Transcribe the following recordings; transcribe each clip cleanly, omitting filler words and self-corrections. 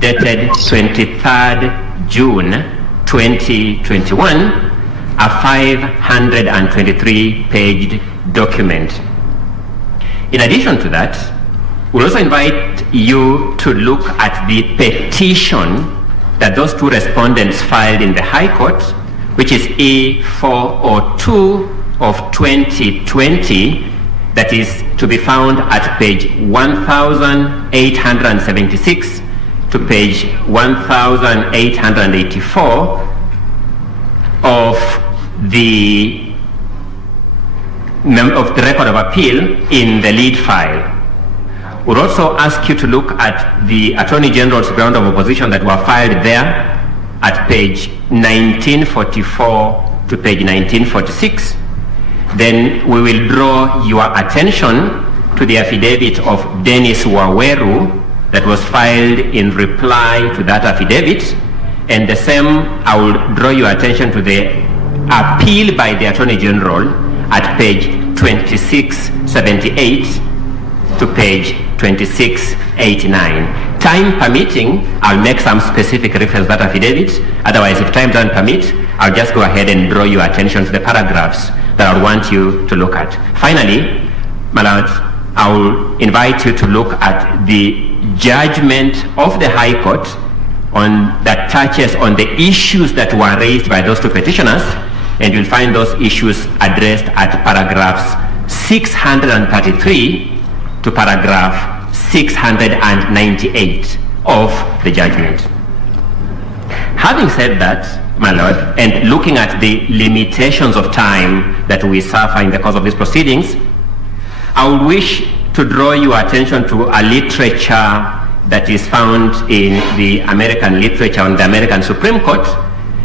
dated 23rd June 2021, a 523-page document. In addition to that, we'll also invite you to look at the petition that those two respondents filed in the High Court, which is A402 of 2020, that is to be found at page 1876 to page 1884 of the record of appeal in the lead file. We'll also ask you to look at the Attorney General's ground of opposition that were filed there at page 1944 to page 1946. Then we will draw your attention to the affidavit of Dennis Waweru that was filed in reply to that affidavit. And the same, I will draw your attention to the appeal by the Attorney General at page 2678 to page 2689. Time permitting, I'll make some specific reference to that affidavit. Otherwise, if time doesn't permit, I'll just go ahead and draw your attention to the paragraphs that I want you to look at. Finally, my lords, I will invite you to look at the judgment of the High Court that touches on the issues that were raised by those two petitioners, and you'll find those issues addressed at paragraphs 633 to paragraph 698 of the judgment. Having said that, my lord, and looking at the limitations of time that we suffer in the course of these proceedings, I would wish to draw your attention to a literature that is found in the American literature on the American Supreme Court,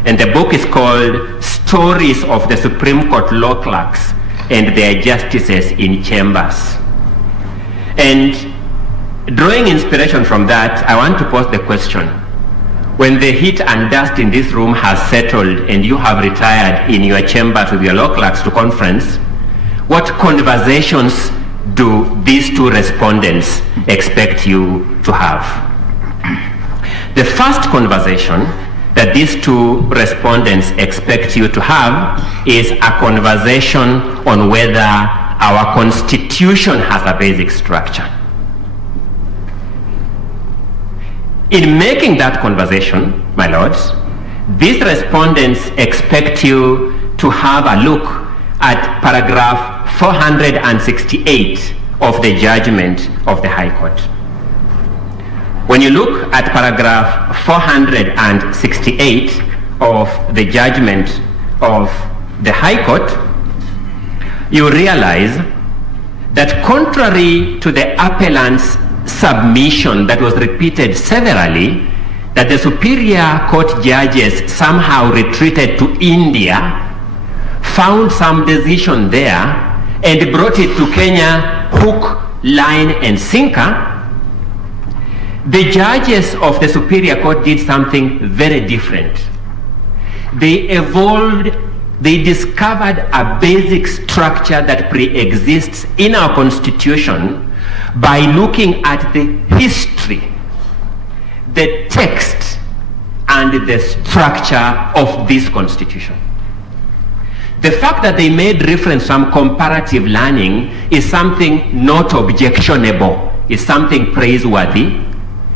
and the book is called Stories of the Supreme Court Law Clerks and Their Justices in Chambers. And drawing inspiration from that, I want to pose the question: when the heat and dust in this room has settled and you have retired in your chambers with your law clerks to conference, what conversations do these two respondents expect you to have? The first conversation that these two respondents expect you to have is a conversation on whether our Constitution has a basic structure. In making that conversation, my lords, these respondents expect you to have a look at paragraph 468 of the judgment of the High Court. When you look at paragraph 468 of the judgment of the High Court, you realize that contrary to the appellant's submission that was repeated severally, that the Superior Court judges somehow retreated to India, found some decision there, and brought it to Kenya hook, line, and sinker, the judges of the Superior Court did something very different. They discovered a basic structure that pre-exists in our Constitution by looking at the history, the text, and the structure of this Constitution. The fact that they made reference to some comparative learning is something not objectionable, it's something praiseworthy,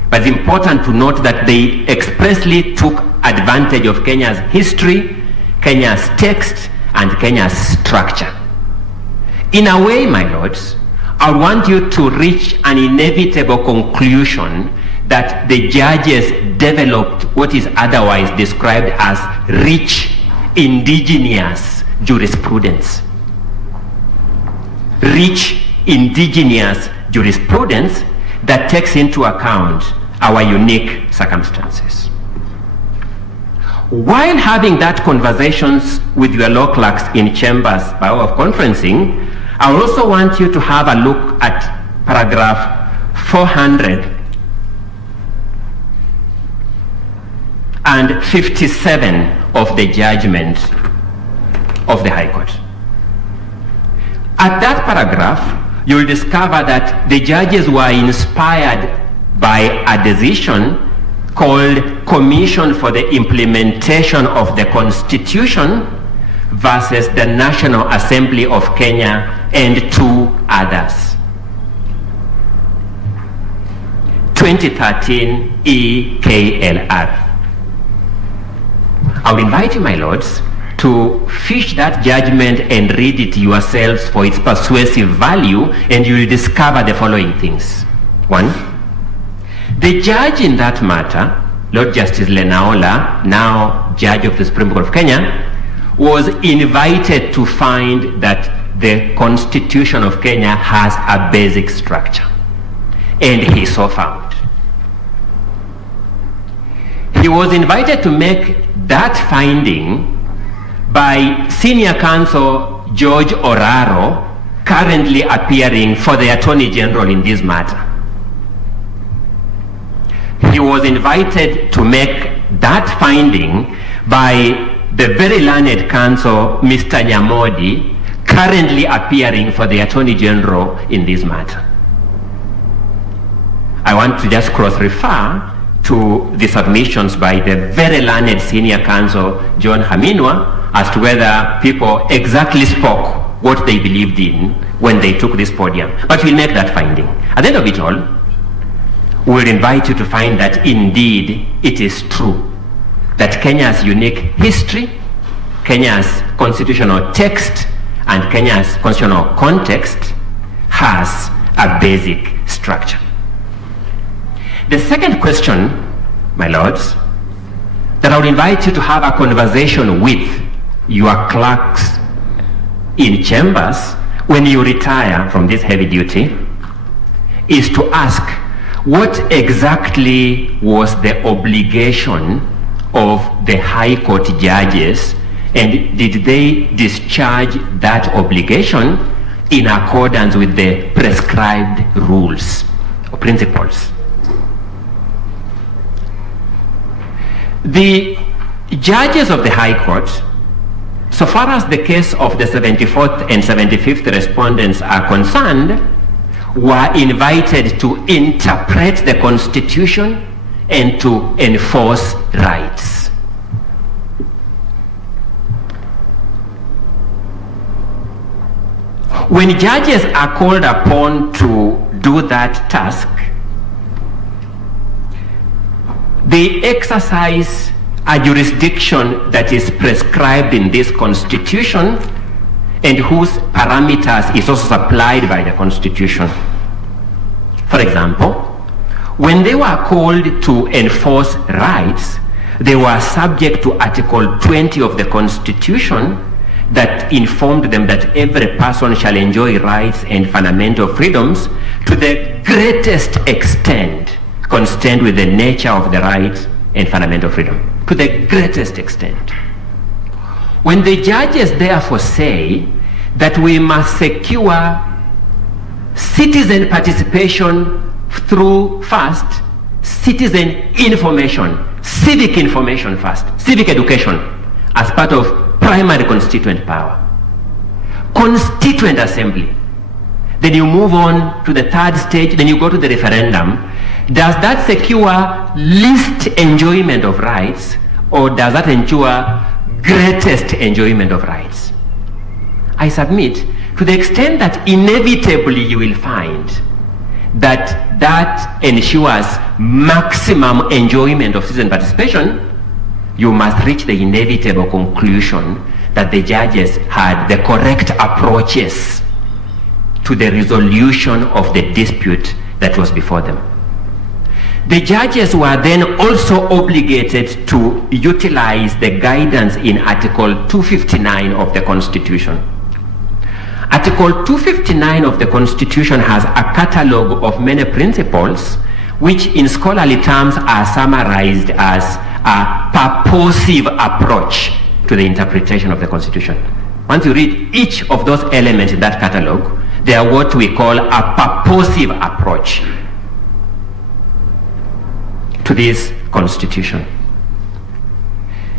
but it's important to note that they expressly took advantage of Kenya's history, Kenya's text, and Kenya's structure. In a way, my lords, I want you to reach an inevitable conclusion that the judges developed what is otherwise described as rich, indigenous jurisprudence. Rich, indigenous jurisprudence that takes into account our unique circumstances. While having that conversations with your law clerks in chambers by way of conferencing, I also want you to have a look at paragraph 457 of the judgment of the High Court. At that paragraph, you'll discover that the judges were inspired by a decision called Commission for the Implementation of the Constitution versus the National Assembly of Kenya and 2 others. 2013 EKLR. I would invite you, my lords, to fish that judgment and read it yourselves for its persuasive value, and you will discover the following things. 1. The judge in that matter, Lord Justice Lenaola, now Judge of the Supreme Court of Kenya, was invited to find that the Constitution of Kenya has a basic structure. And he so found. He was invited to make that finding by Senior Counsel George Oraro, currently appearing for the Attorney General in this matter. He was invited to make that finding by the very learned counsel, Mr. Nyamodi, currently appearing for the Attorney General in this matter. I want to just cross-refer to the submissions by the very learned Senior Counsel, John Haminwa, as to whether people exactly spoke what they believed in when they took this podium. But we'll make that finding. At the end of it all, we'll invite you to find that indeed it is true that Kenya's unique history, Kenya's constitutional text, and Kenya's constitutional context has a basic structure. The second question, my lords, that I would invite you to have a conversation with your clerks in chambers when you retire from this heavy duty is to ask, what exactly was the obligation of the High Court judges, and did they discharge that obligation in accordance with the prescribed rules or principles? The judges of the High Court, so far as the case of the 74th and 75th respondents are concerned, were invited to interpret the Constitution and to enforce rights. When judges are called upon to do that task, they exercise a jurisdiction that is prescribed in this Constitution and whose parameters is also supplied by the Constitution. For example, when they were called to enforce rights, they were subject to Article 20 of the Constitution that informed them that every person shall enjoy rights and fundamental freedoms to the greatest extent consistent with the nature of the rights and fundamental freedom. To the greatest extent. When the judges therefore say that we must secure citizen participation through first citizen information, civic information first, civic education as part of primary constituent power, constituent assembly, then you move on to the third stage, then you go to the referendum. Does that secure least enjoyment of rights, or does that ensure greatest enjoyment of rights? I submit, to the extent that inevitably you will find that that ensures maximum enjoyment of citizen participation, you must reach the inevitable conclusion that the judges had the correct approaches to the resolution of the dispute that was before them. The judges were then also obligated to utilize the guidance in Article 259 of the Constitution. Article 259 of the Constitution has a catalogue of many principles which in scholarly terms are summarized as a purposive approach to the interpretation of the Constitution. Once you read each of those elements in that catalogue, they are what we call a purposive approach to this Constitution.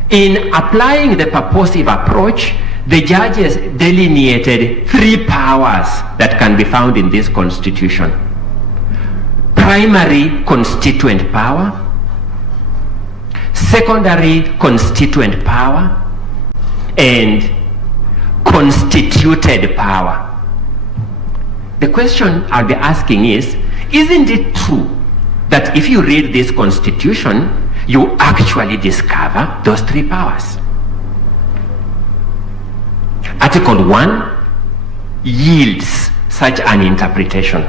In applying the purposive approach, the judges delineated 3 powers that can be found in this Constitution. Primary constituent power, secondary constituent power, and constituted power. The question I'll be asking is, isn't it true that if you read this constitution, you actually discover those three powers? Article 1 yields such an interpretation.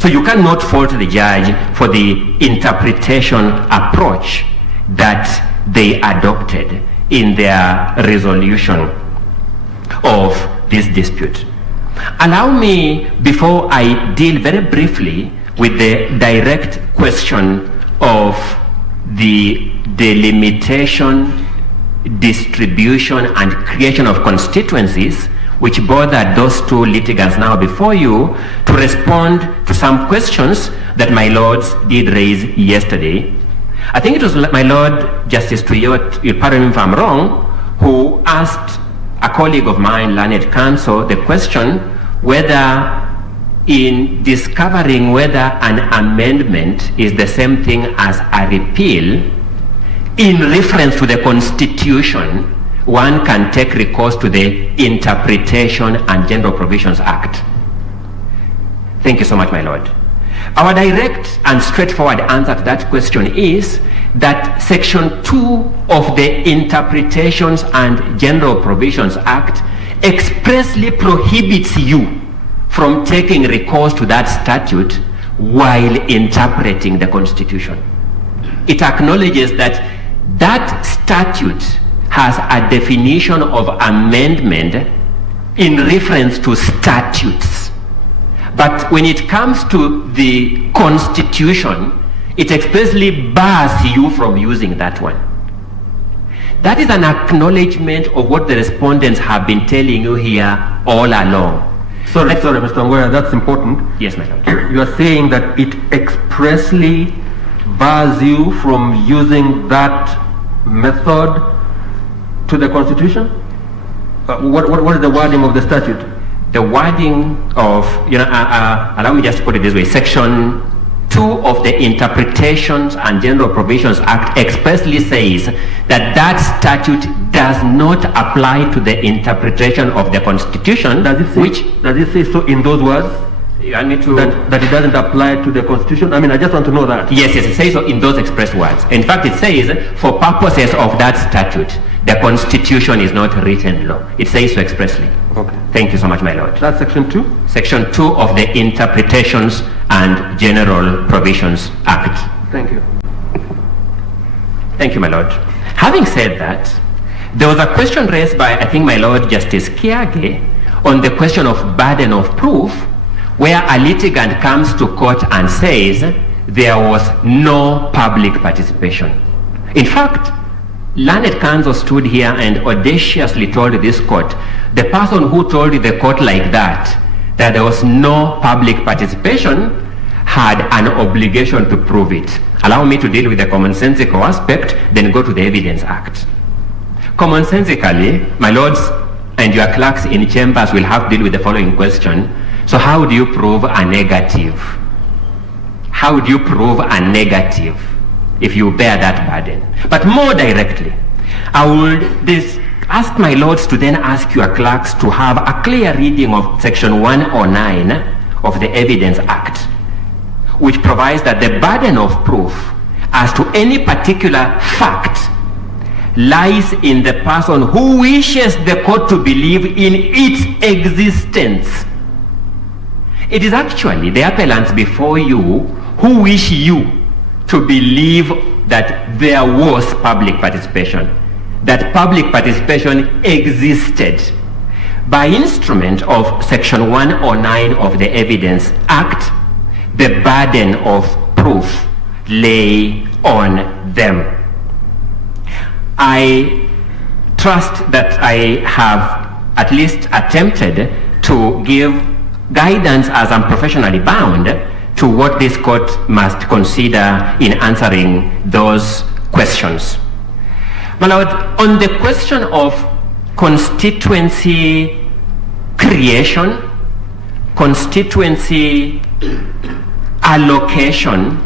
So you cannot fault the judge for the interpretation approach that they adopted in their resolution of this dispute. Allow me, before I deal very briefly with the direct question of the delimitation, distribution, and creation of constituencies, which bothered those two litigants now before you, to respond to some questions that my lords did raise yesterday. I think it was my Lord Justice Tuyot, you'll pardon me if I'm wrong, who asked a colleague of mine, learned counsel, the question whether in discovering whether an amendment is the same thing as a repeal, in reference to the Constitution, one can take recourse to the Interpretation and General Provisions Act. Thank you so much, my Lord. Our direct and straightforward answer to that question is that Section 2 of the Interpretations and General Provisions Act expressly prohibits you from taking recourse to that statute while interpreting the Constitution. It acknowledges that that statute has a definition of amendment in reference to statutes. But when it comes to the Constitution, it expressly bars you from using that one. That is an acknowledgement of what the respondents have been telling you here all along. Sorry, Mr. Ngoya, that's important. Yes, my lord. You are saying that it expressly bars you from using that method to the Constitution? What is the wording of the statute? The wording of, allow me just to put it this way, Section 2 of the Interpretations and General Provisions Act expressly says that that statute does not apply to the interpretation of the Constitution. Does it say so in those words? You want me to... That it doesn't apply to the Constitution? I mean, I just want to know that. Yes, it says so in those express words. In fact, it says, for purposes of that statute, the Constitution is not written law. It says so expressly. Okay. Thank you so much, my lord. That's Section 2? Section 2 of the Interpretations and General Provisions Act. Thank you. Thank you, my lord. Having said that, there was a question raised by, I think, my Lord Justice Kiage on the question of burden of proof, where a litigant comes to court and says there was no public participation. In fact, learned counsel stood here and audaciously told this court, the person who told the court like that there was no public participation had an obligation to prove it. Allow me to deal with the commonsensical aspect, then go to the Evidence Act. Commonsensically, my lords and your clerks in chambers will have to deal with the following question. So how do you prove a negative? How do you prove a negative if you bear that burden? But more directly, I would ask my lords to then ask your clerks to have a clear reading of Section 109 of the Evidence Act, which provides that the burden of proof as to any particular fact lies in the person who wishes the court to believe in its existence. It is actually the appellants before you who wish you to believe that there was public participation, that public participation existed. By instrument of Section 109 of the Evidence Act, the burden of proof lay on them. I trust that I have at least attempted to give guidance, as I'm professionally bound, to what this court must consider in answering those questions. My lord, on the question of constituency creation, constituency allocation,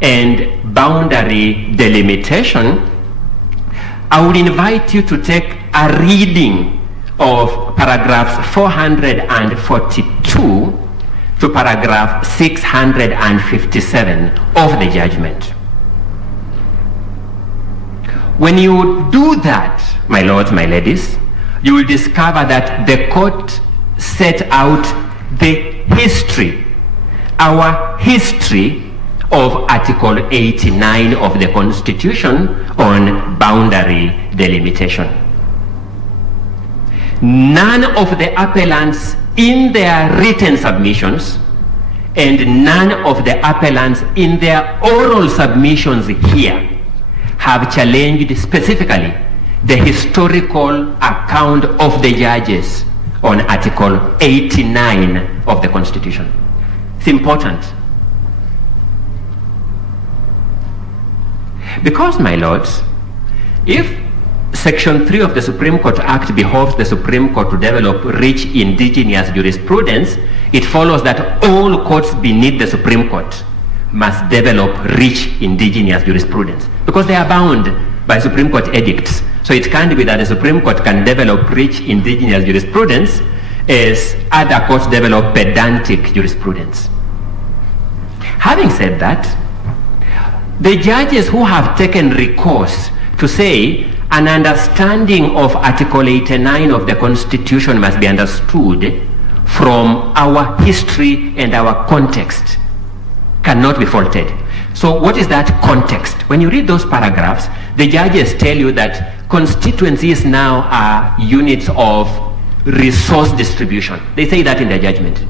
and boundary delimitation, I would invite you to take a reading of paragraphs 442 to paragraph 657 of the judgment. When you do that, my lords, my ladies, you will discover that the court set out the history, our history of Article 89 of the Constitution on boundary delimitation. None of the appellants in their written submissions and none of the appellants in their oral submissions here have challenged specifically the historical account of the judges on Article 89 of the Constitution. It's important. Because, my lords, if Section 3 of the Supreme Court Act behoves the Supreme Court to develop rich indigenous jurisprudence, it follows that all courts beneath the Supreme Court must develop rich indigenous jurisprudence because they are bound by Supreme Court edicts. So it can't be that the Supreme Court can develop rich indigenous jurisprudence as other courts develop pedantic jurisprudence. Having said that, the judges who have taken recourse to say an understanding of Article 89 of the Constitution must be understood from our history and our context cannot be faulted. So what is that context? When you read those paragraphs, the judges tell you that constituencies now are units of resource distribution. They say that in their judgment.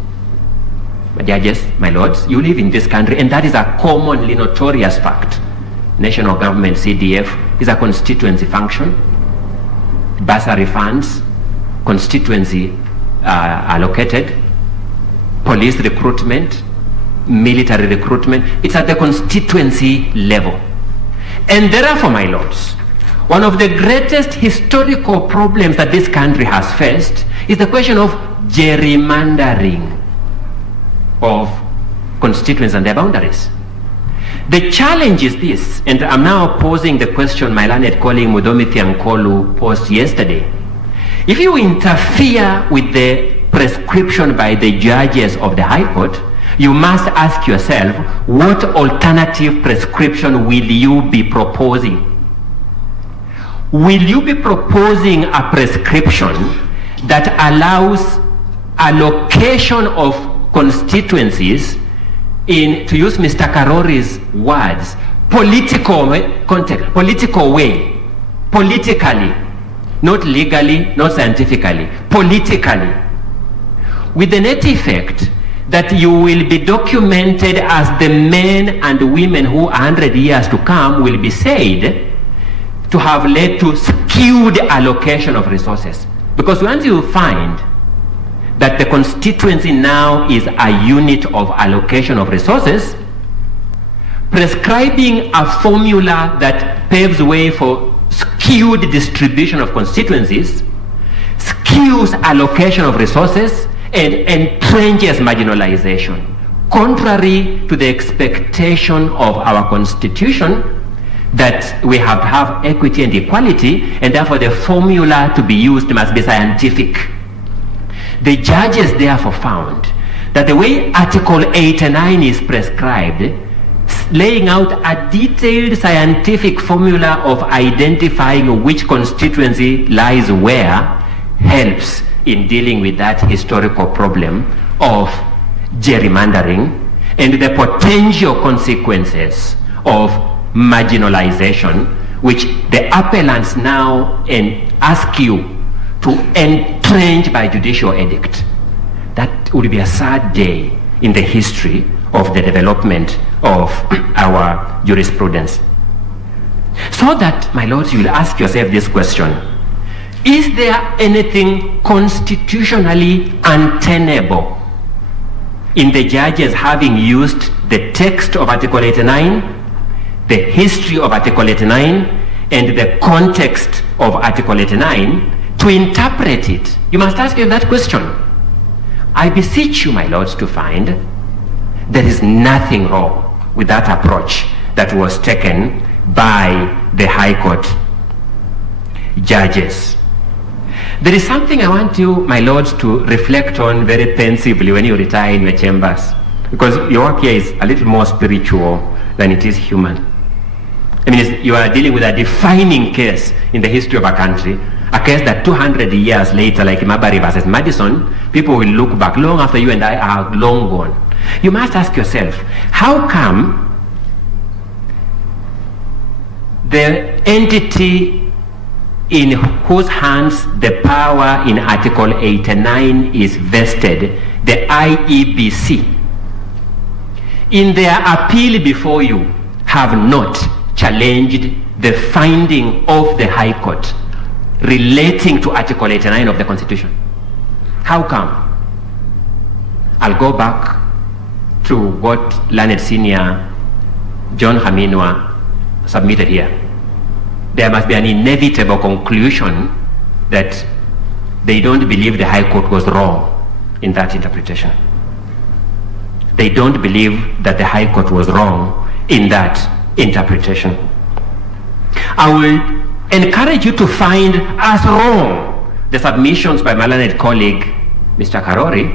Judges, my lords, you live in this country, and that is a commonly notorious fact. National government, CDF, is a constituency function. Bursary funds, constituency allocated. Police recruitment, military recruitment, it's at the constituency level. And therefore, my lords, one of the greatest historical problems that this country has faced is the question of gerrymandering of constituents and their boundaries. The challenge is this, and I'm now posing the question my learned colleague Mudomi Thiankolu posed yesterday. If you interfere with the prescription by the judges of the High Court, you must ask yourself, what alternative prescription will you be proposing? Will you be proposing a prescription that allows allocation of constituencies in, to use Mr. Karori's words, political context, political way, politically, not legally, not scientifically, politically, with the net effect that you will be documented as the men and women who 100 years to come will be said to have led to skewed allocation of resources. Because once you find that the constituency now is a unit of allocation of resources, prescribing a formula that paves way for skewed distribution of constituencies, skews allocation of resources, and entrenches marginalization, contrary to the expectation of our Constitution that we have to have equity and equality, and therefore the formula to be used must be scientific. The judges therefore found that the way Article 89 is prescribed, laying out a detailed scientific formula of identifying which constituency lies where, helps in dealing with that historical problem of gerrymandering and the potential consequences of marginalization, which the appellants now ask you to entrench by judicial edict. That would be a sad day in the history of the development of our jurisprudence. So that, my lords, you will ask yourself this question: is there anything constitutionally untenable in the judges having used the text of Article 89, the history of Article 89, and the context of Article 89 to interpret it? You must ask yourself that question. I beseech you, my lords, to find there is nothing wrong with that approach that was taken by the High Court. judges. There is something I want you, my lords, to reflect on very pensively when you retire in your chambers, because your work here is a little more spiritual than it is human. I mean, you are dealing with a defining case in the history of a country, a case that 200 years later, like Marbury versus Madison, people will look back long after you and I are long gone. You must ask yourself, how come the entity in whose hands the power in Article 89 is vested, the IEBC, in their appeal before you, have not challenged the finding of the High Court relating to Article 89 of the Constitution? How come? I'll go back to what learned senior John Haminwa submitted here. There must be an inevitable conclusion that they don't believe the High Court was wrong in that interpretation. They don't believe that the High Court was wrong in that interpretation. I will encourage you to find as wrong the submissions by my learned colleague, Mr. Karori,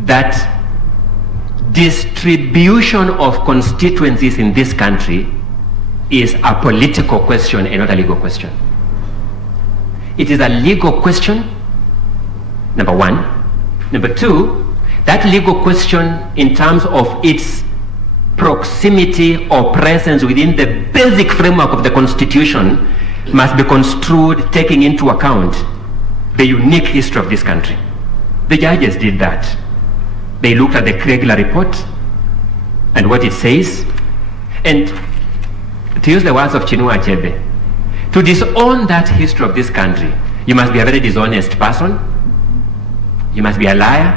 that distribution of constituencies in this country is a political question and not a legal question. It is a legal question, number one. Number two, that legal question in terms of its proximity or presence within the basic framework of the Constitution must be construed taking into account the unique history of this country. The judges did that. They looked at the Kriegler report and what it says, and to use the words of Chinua Achebe, to disown that history of this country, you must be a very dishonest person, you must be a liar,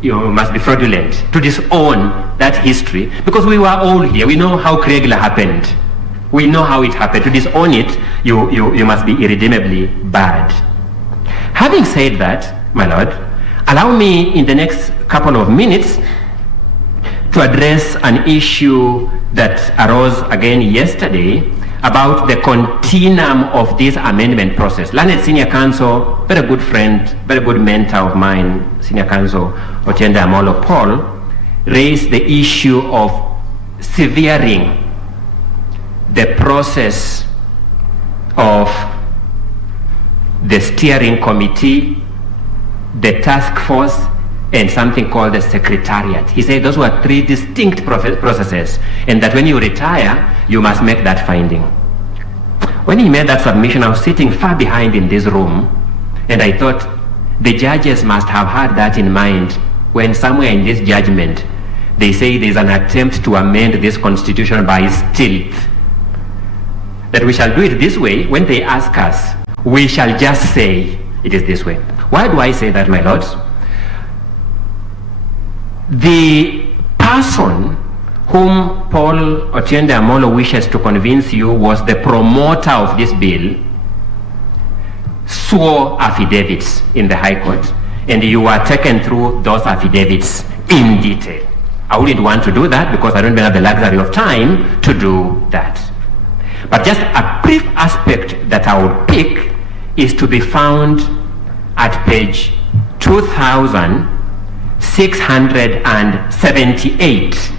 you must be fraudulent to disown that history, because we were all here. We know how Kriegler happened. We know how it happened. To disown it, you must be irredeemably bad. Having said that, my lord, allow me in the next couple of minutes to address an issue that arose again yesterday about the continuum of this amendment process. Learned Senior Counsel, very good friend, very good mentor of mine, Senior Counsel Otiende Amolo Paul, raised the issue of severing the process of the steering committee, the task force, and something called the secretariat. He said those were three distinct processes, and that when you retire, you must make that finding. When he made that submission, I was sitting far behind in this room, and I thought the judges must have had that in mind when somewhere in this judgment they say there's an attempt to amend this constitution by stealth. That we shall do it this way. When they ask us, we shall just say it is this way. Why do I say that, my lords? The person whom Paul Otiende Amolo wishes to convince you was the promoter of this bill, swore affidavits in the High Court, and you were taken through those affidavits in detail. I wouldn't want to do that because I don't have the luxury of time to do that. But just a brief aspect that I would pick is to be found at page 2678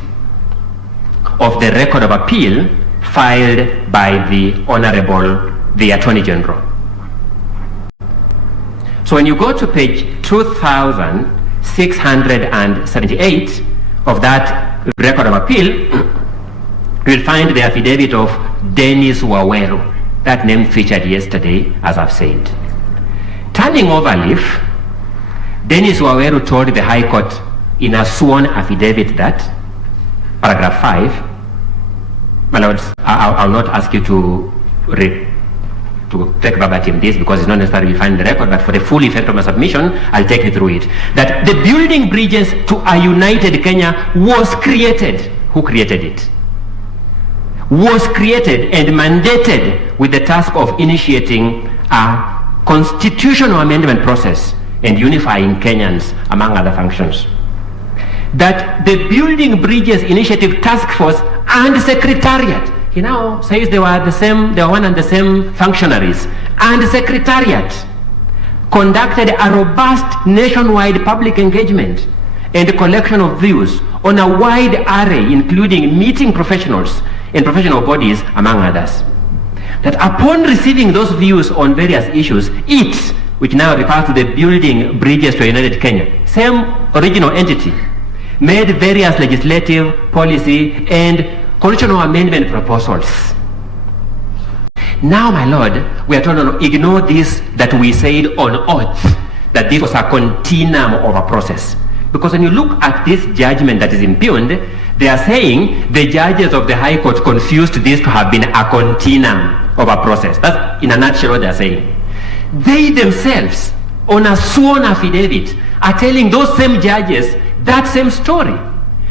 of the record of appeal filed by the Honorable the Attorney General. So when you go to page 2678 of that record of appeal, you will find the affidavit of Dennis Waweru. That name featured yesterday, as I've said. Turning over leaf, Dennis Waweru told the High Court in a sworn affidavit that, paragraph 5, my lords, I'll not ask you to take verbatim this because it's not necessarily find the record, but for the full effect of my submission, I'll take you through it. That the building bridges to a united Kenya was created. Who created it? Was created and mandated with the task of initiating a constitutional amendment process and unifying Kenyans, among other functions. That the Building Bridges Initiative Task Force and Secretariat he now says they were one and the same functionaries. And the Secretariat conducted a robust nationwide public engagement and a collection of views on a wide array, including meeting professionals and professional bodies, among others. That upon receiving those views on various issues, it, which now refers to the Building Bridges to a United Kenya, same original entity, made various legislative, policy, and constitutional amendment proposals. Now, my Lord, we are told to ignore this that we said on oath, that this was a continuum of a process. Because when you look at this judgment that is impugned, they are saying the judges of the High Court confused this to have been a continuum of a process. That's in a nutshell what they are saying. They themselves, on a sworn affidavit, are telling those same judges that same story,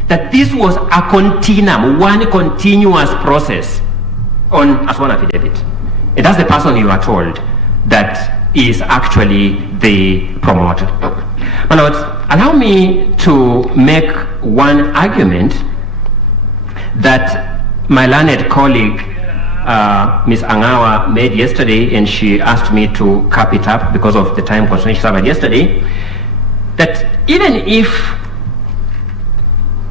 that this was a continuum, one continuous process on a sworn affidavit. And that's the person you are told that is actually the promoter. My Lord, allow me to make one argument that my learned colleague, Ms. Angawa, made yesterday, and she asked me to cap it up because of the time constraint she suffered yesterday, that even if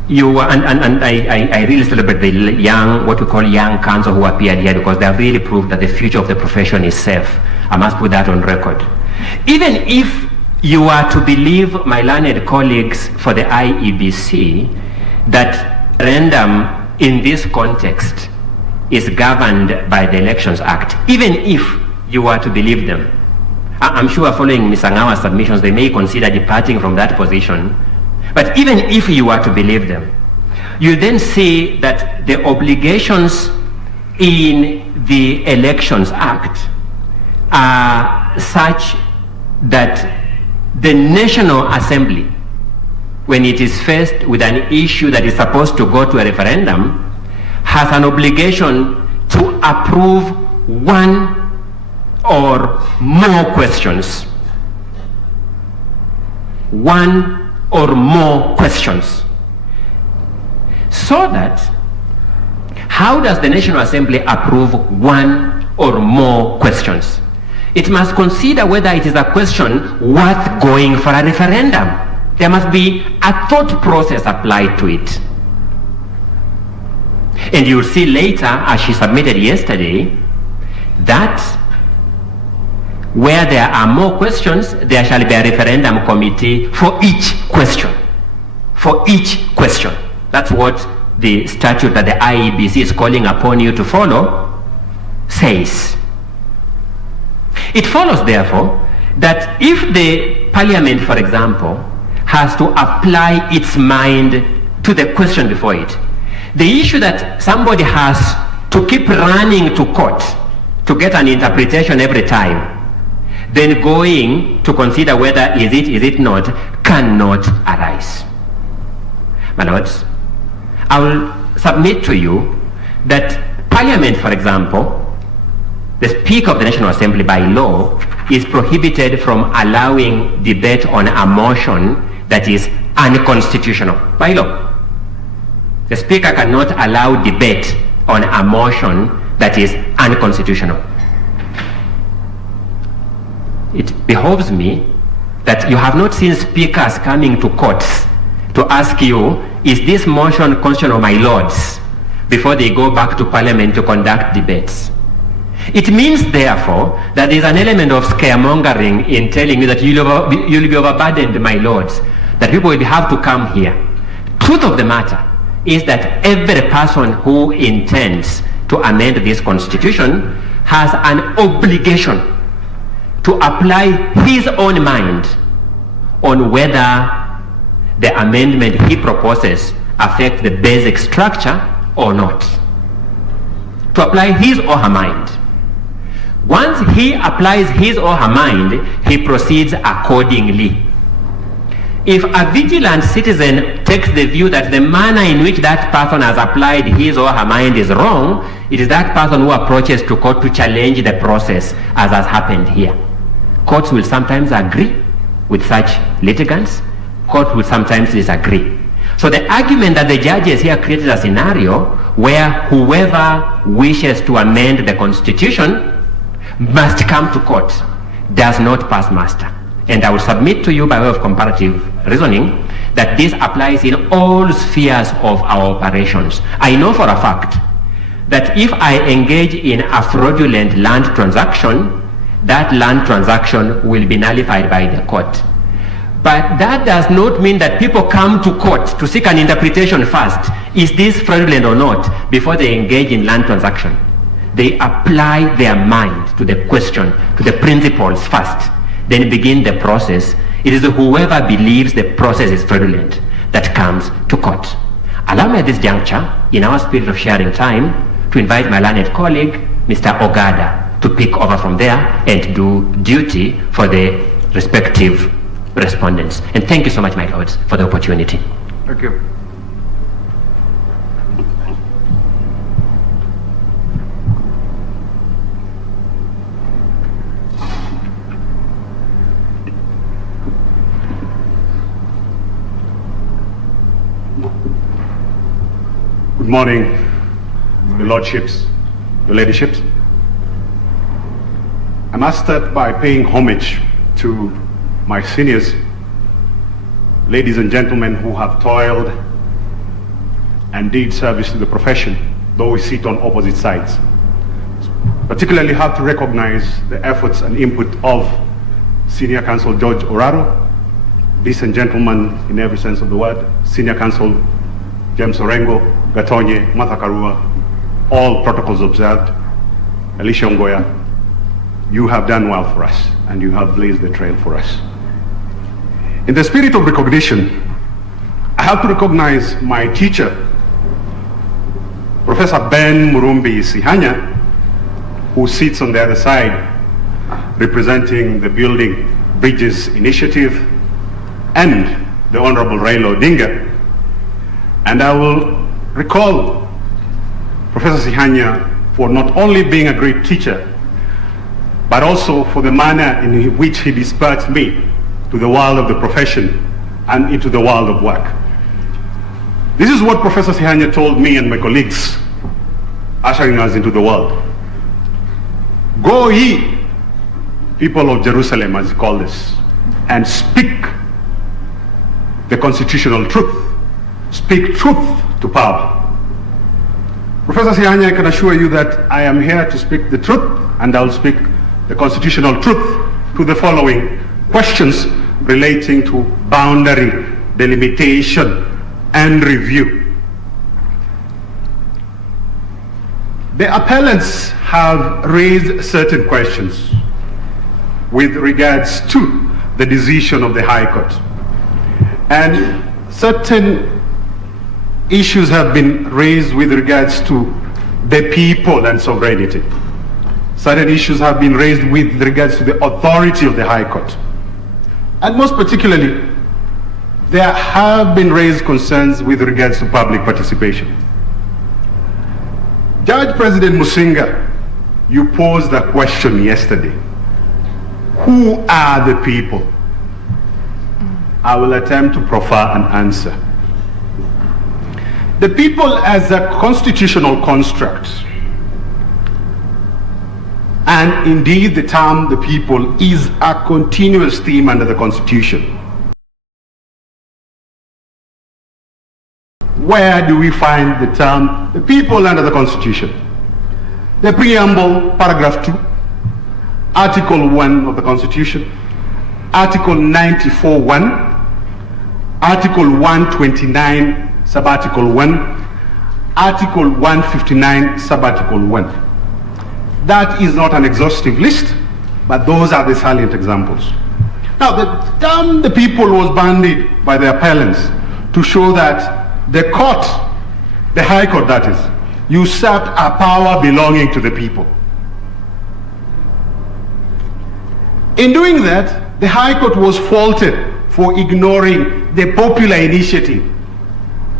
you and I really celebrate the young, what we call young counsel who appeared here, because they have really proved that the future of the profession is safe. I must put that on record. Even if you are to believe my learned colleagues for the IEBC, that referendum in this context is governed by the Elections Act, even if you are to believe them, I'm sure following Ms. Angawa's submissions, they may consider departing from that position. But even if you are to believe them, you then see that the obligations in the Elections Act are such that the National Assembly, when it is faced with an issue that is supposed to go to a referendum, has an obligation to approve one or more questions. One or more questions. So that, how does the National Assembly approve one or more questions? It must consider whether it is a question worth going for a referendum. There must be a thought process applied to it. And you'll see later, as she submitted yesterday, that where there are more questions, there shall be a referendum committee for each question. For each question. That's what the statute that the IEBC is calling upon you to follow says. It follows, therefore, that if the Parliament, for example, has to apply its mind to the question before it, the issue that somebody has to keep running to court to get an interpretation every time, then going to consider whether is it not, cannot arise. My Lords, I will submit to you that Parliament, for example, the Speaker of the National Assembly by law is prohibited from allowing debate on a motion that is unconstitutional by law. The Speaker cannot allow debate on a motion that is unconstitutional. It behoves me that you have not seen speakers coming to courts to ask you, is this motion constitutional, my lords, before they go back to Parliament to conduct debates. It means, therefore, that there is an element of scaremongering in telling you that you'll be overburdened, my lords, that people will have to come here. Truth of the matter is that every person who intends to amend this constitution has an obligation to apply his own mind on whether the amendment he proposes affects the basic structure or not. To apply his or her mind. Once he applies his or her mind, he proceeds accordingly. If a vigilant citizen takes the view that the manner in which that person has applied his or her mind is wrong, it is that person who approaches to court to challenge the process, as has happened here. Courts will sometimes agree with such litigants. Courts will sometimes disagree. So the argument that the judges here created a scenario where whoever wishes to amend the constitution must come to court, does not pass muster. And I will submit to you by way of comparative reasoning that this applies in all spheres of our operations. I know for a fact that if I engage in a fraudulent land transaction, that land transaction will be nullified by the court. But that does not mean that people come to court to seek an interpretation first. Is this fraudulent or not? Before they engage in land transaction. They apply their mind to the question, to the principles first, then begin the process. It is whoever believes the process is fraudulent that comes to court. Allow me at this juncture, in our spirit of sharing time, to invite my learned colleague, Mr. Ogada, to pick over from there and do duty for the respective respondents. And thank you so much, my lords, for the opportunity. Thank you. Good morning, your lordships, your ladyships. I must start by paying homage to my seniors, ladies and gentlemen who have toiled and did service to the profession, though we sit on opposite sides. Particularly have to recognize the efforts and input of Senior Counsel George Oraro, decent gentleman in every sense of the word, Senior Counsel James Orengo, Gatonye, Martha Karua, all protocols observed, Alicia Ngoya. You have done well for us and you have blazed the trail for us. In the spirit of recognition, I have to recognize my teacher, Professor Ben Murumbi Sihanya, who sits on the other side representing the Building Bridges Initiative, and the Honorable Raila Odinga. And I will recall Professor Sihanya for not only being a great teacher, but also for the manner in which he dispatched me to the world of the profession and into the world of work. This is what Professor Sihanya told me and my colleagues, ushering us into the world. Go ye, people of Jerusalem, as he called us, and speak the constitutional truth. Speak truth to power. Professor Sihanya, I can assure you that I am here to speak the truth, and I will speak the constitutional truth to the following questions relating to boundary delimitation and review. The appellants have raised certain questions with regards to the decision of the High Court, and certain issues have been raised with regards to the people and sovereignty. Certain issues have been raised with regards to the authority of the High Court. And most particularly, there have been raised concerns with regards to public participation. Judge President Musinga, you posed a question yesterday. Who are the people? I will attempt to proffer an answer. The people as a constitutional construct, and indeed the term the people is a continuous theme under the Constitution. Where do we find the term the people under the Constitution? The preamble, paragraph 2, Article 1 of the Constitution, Article 94(1), Article 129, Subarticle 1, Article 159, Subarticle 1. That is not an exhaustive list, but those are the salient examples. Now, the term the people was bandied by the appellants to show that the court, the High Court that is, usurped a power belonging to the people. In doing that, the High Court was faulted for ignoring the popular initiative,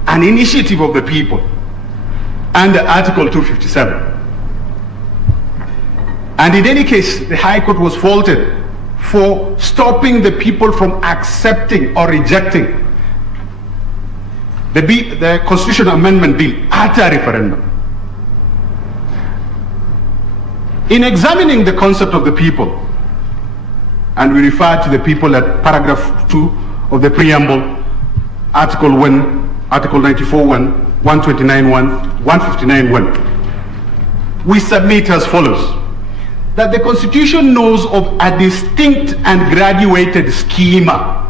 an initiative of the people, under Article 257. And in any case, the High Court was faulted for stopping the people from accepting or rejecting the Constitutional Amendment Bill at a referendum. In examining the concept of the people, and we refer to the people at paragraph 2 of the preamble, Article 1, Article 94.1, 129.1, 159.1, we submit as follows: that the Constitution knows of a distinct and graduated schema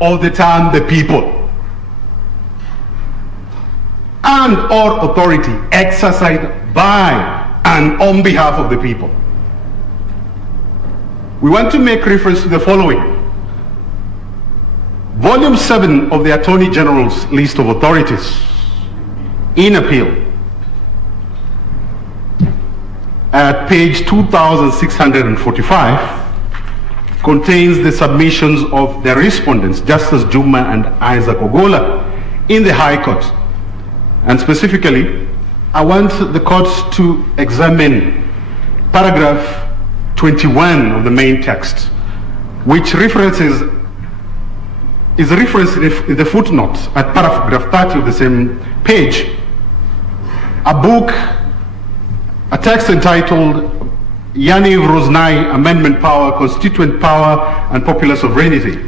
of the term the people and or authority exercised by and on behalf of the people. We want to make reference to the following. Volume 7 of the Attorney General's list of authorities in appeal, at page 2645, contains the submissions of the respondents, Justice Juma and Isaac Ogola, in the High Court. And specifically, I want the courts to examine paragraph 21 of the main text, which is referenced in the footnote at paragraph 30 of the same page, a book, a text entitled Yaniv Roznai, Amendment Power, Constituent Power and Popular Sovereignty,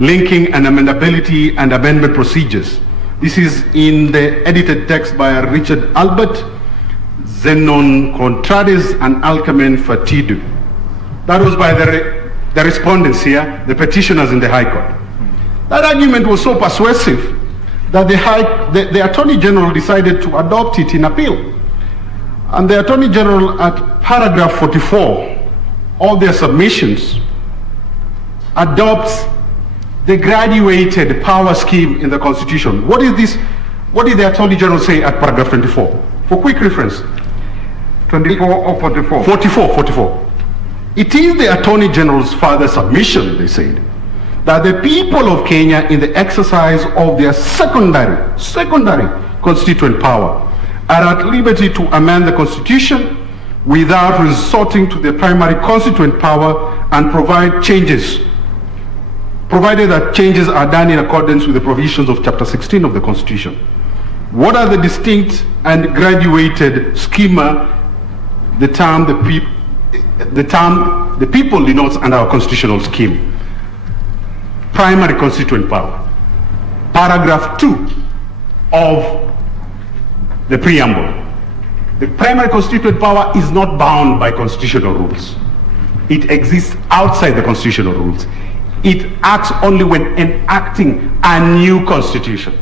Linking and Amendability and Amendment Procedures. This is in the edited text by Richard Albert, Zenon Contrades and Alcamen Fatidu. That was by the respondents here, the petitioners in the High Court. That argument was so persuasive that the Attorney General decided to adopt it in appeal. And the Attorney General at paragraph 44 of their submissions adopts the graduated power scheme in the Constitution. What is this? What did the Attorney General say at paragraph 24? For quick reference. 24 or 44? 44. It is the Attorney General's further submission, they said, that the people of Kenya, in the exercise of their secondary constituent power, are at liberty to amend the Constitution without resorting to the primary constituent power and provide changes, provided that changes are done in accordance with the provisions of Chapter 16 of the Constitution. What are the distinct and graduated schema the term the people denotes under our constitutional scheme? Primary constituent power. Paragraph 2 of the preamble. The primary constituent power is not bound by constitutional rules. It exists outside the constitutional rules. It acts only when enacting a new constitution.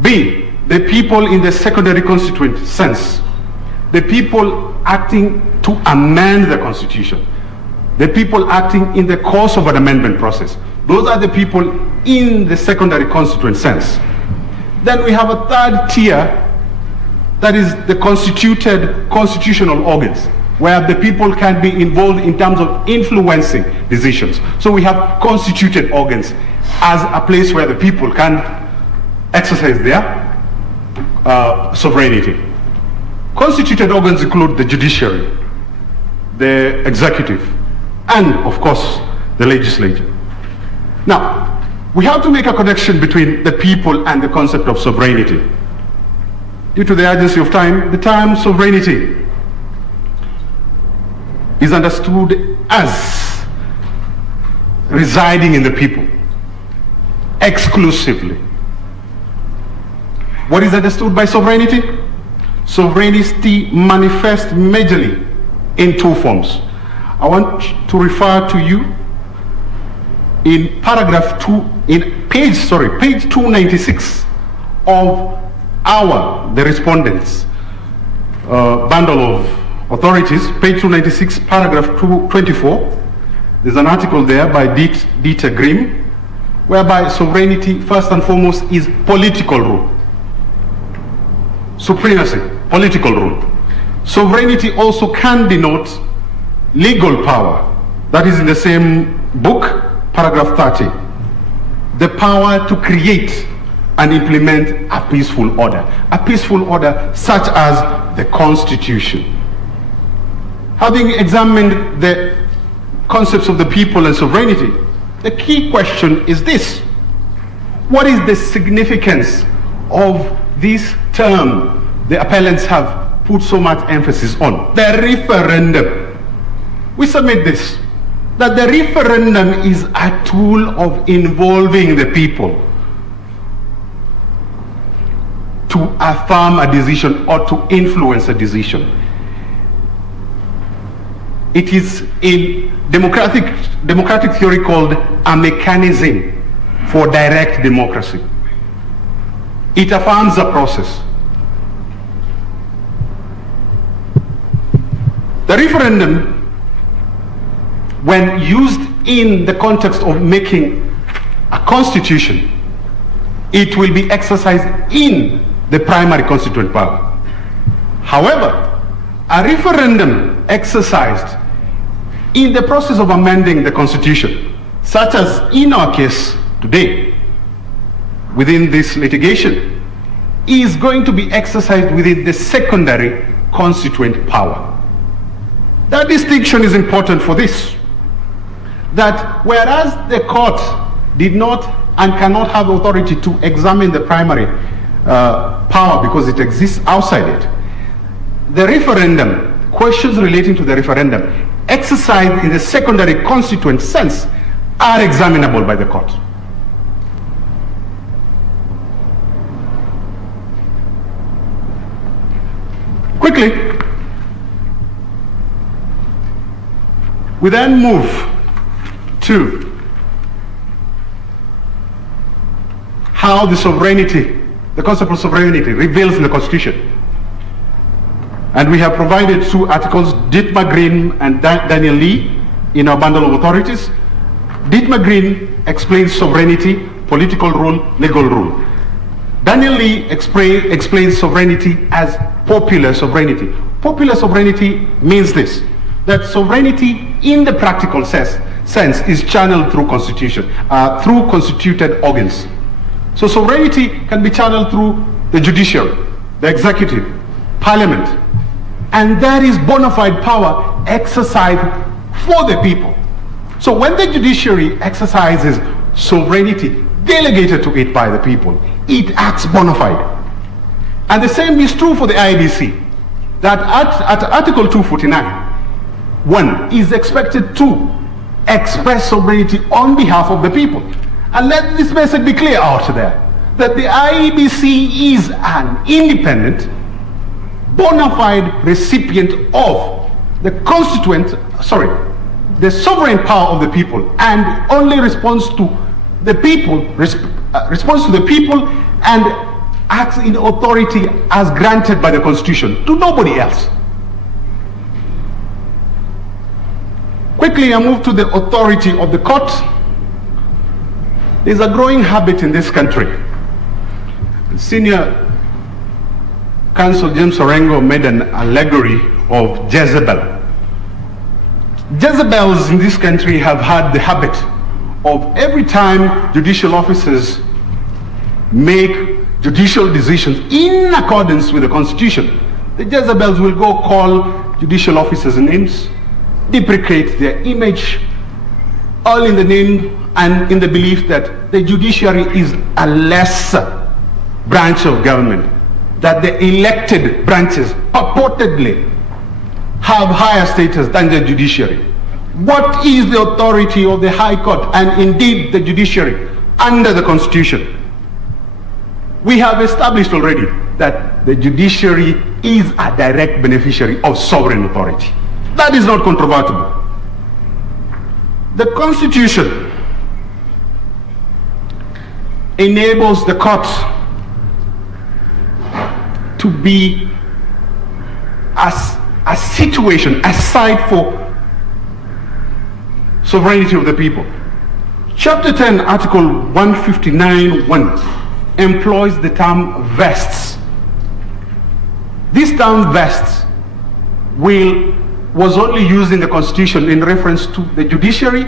B, the people in the secondary constituent sense. The people acting to amend the Constitution. The people acting in the course of an amendment process. Those are the people in the secondary constituent sense. Then we have a third tier, that is the constituted constitutional organs, where the people can be involved in terms of influencing decisions. So we have constituted organs as a place where the people can exercise their sovereignty. Constituted organs include the judiciary, the executive, and of course the legislature. Now, we have to make a connection between the people and the concept of sovereignty. Due to the urgency of time, the term sovereignty is understood as residing in the people exclusively. What is understood by sovereignty? Sovereignty manifests majorly in two forms. I want to refer to you in paragraph 2, in page 296 of the respondents' bundle of authorities, page 296, paragraph 224. There's an article there by Dieter Grimm, whereby sovereignty, first and foremost, is political rule. Supremacy, political rule. Sovereignty also can denote legal power. That is in the same book, paragraph 30. The power to create and implement a peaceful order. A peaceful order such as the Constitution. Having examined the concepts of the people and sovereignty, the key question is this: What is the significance of this term the appellants have put so much emphasis on? The referendum. We submit this, that the referendum is a tool of involving the people to affirm a decision or to influence a decision. It is in democratic theory called a mechanism for direct democracy. It affirms a process. The referendum, when used in the context of making a constitution, it will be exercised in the primary constituent power. However, a referendum exercised in the process of amending the constitution, such as in our case today, within this litigation, is going to be exercised within the secondary constituent power. That distinction is important for this, that whereas the court did not and cannot have authority to examine the primary power because it exists outside it, the referendum, questions relating to the referendum exercised in the secondary constituent sense are examinable by the court. Quickly, we then move to how the sovereignty, the concept of sovereignty, reveals in the Constitution. And we have provided two articles, Dietmar Green and Daniel Lee, in our bundle of authorities. Dietmar Green explains sovereignty, political rule, legal rule. Daniel Lee explains sovereignty as popular sovereignty. Popular sovereignty means this, that sovereignty in the practical sense is channeled through constitution, through constituted organs. So sovereignty can be channeled through the judiciary, the executive, parliament, and there is bona fide power exercised for the people. So when the judiciary exercises sovereignty delegated to it by the people, it acts bona fide. And the same is true for the IBC, that at Article 249, one is expected to express sovereignty on behalf of the people. And let this message be clear out there, that the IBC is an independent, bona fide recipient of the sovereign power of the people, and only responds to the people, and acts in authority as granted by the Constitution to nobody else. Quickly, I move to the authority of the court. There's a growing habit in this country. Senior Counsel James Orengo made an allegory of Jezebel. Jezebels in this country have had the habit of every time judicial officers make judicial decisions in accordance with the Constitution, the Jezebels will go call judicial officers' names, deprecate their image, all in the name and in the belief that the judiciary is a lesser branch of government, that the elected branches purportedly have higher status than the judiciary. What is the authority of the High Court and indeed the judiciary under the Constitution? We have established already that the judiciary is a direct beneficiary of sovereign authority. That is not controvertible. The Constitution enables the court to be a situation, a site for sovereignty of the people. Chapter 10, Article 159(1) employs the term vests. This term vests was only used in the Constitution in reference to the judiciary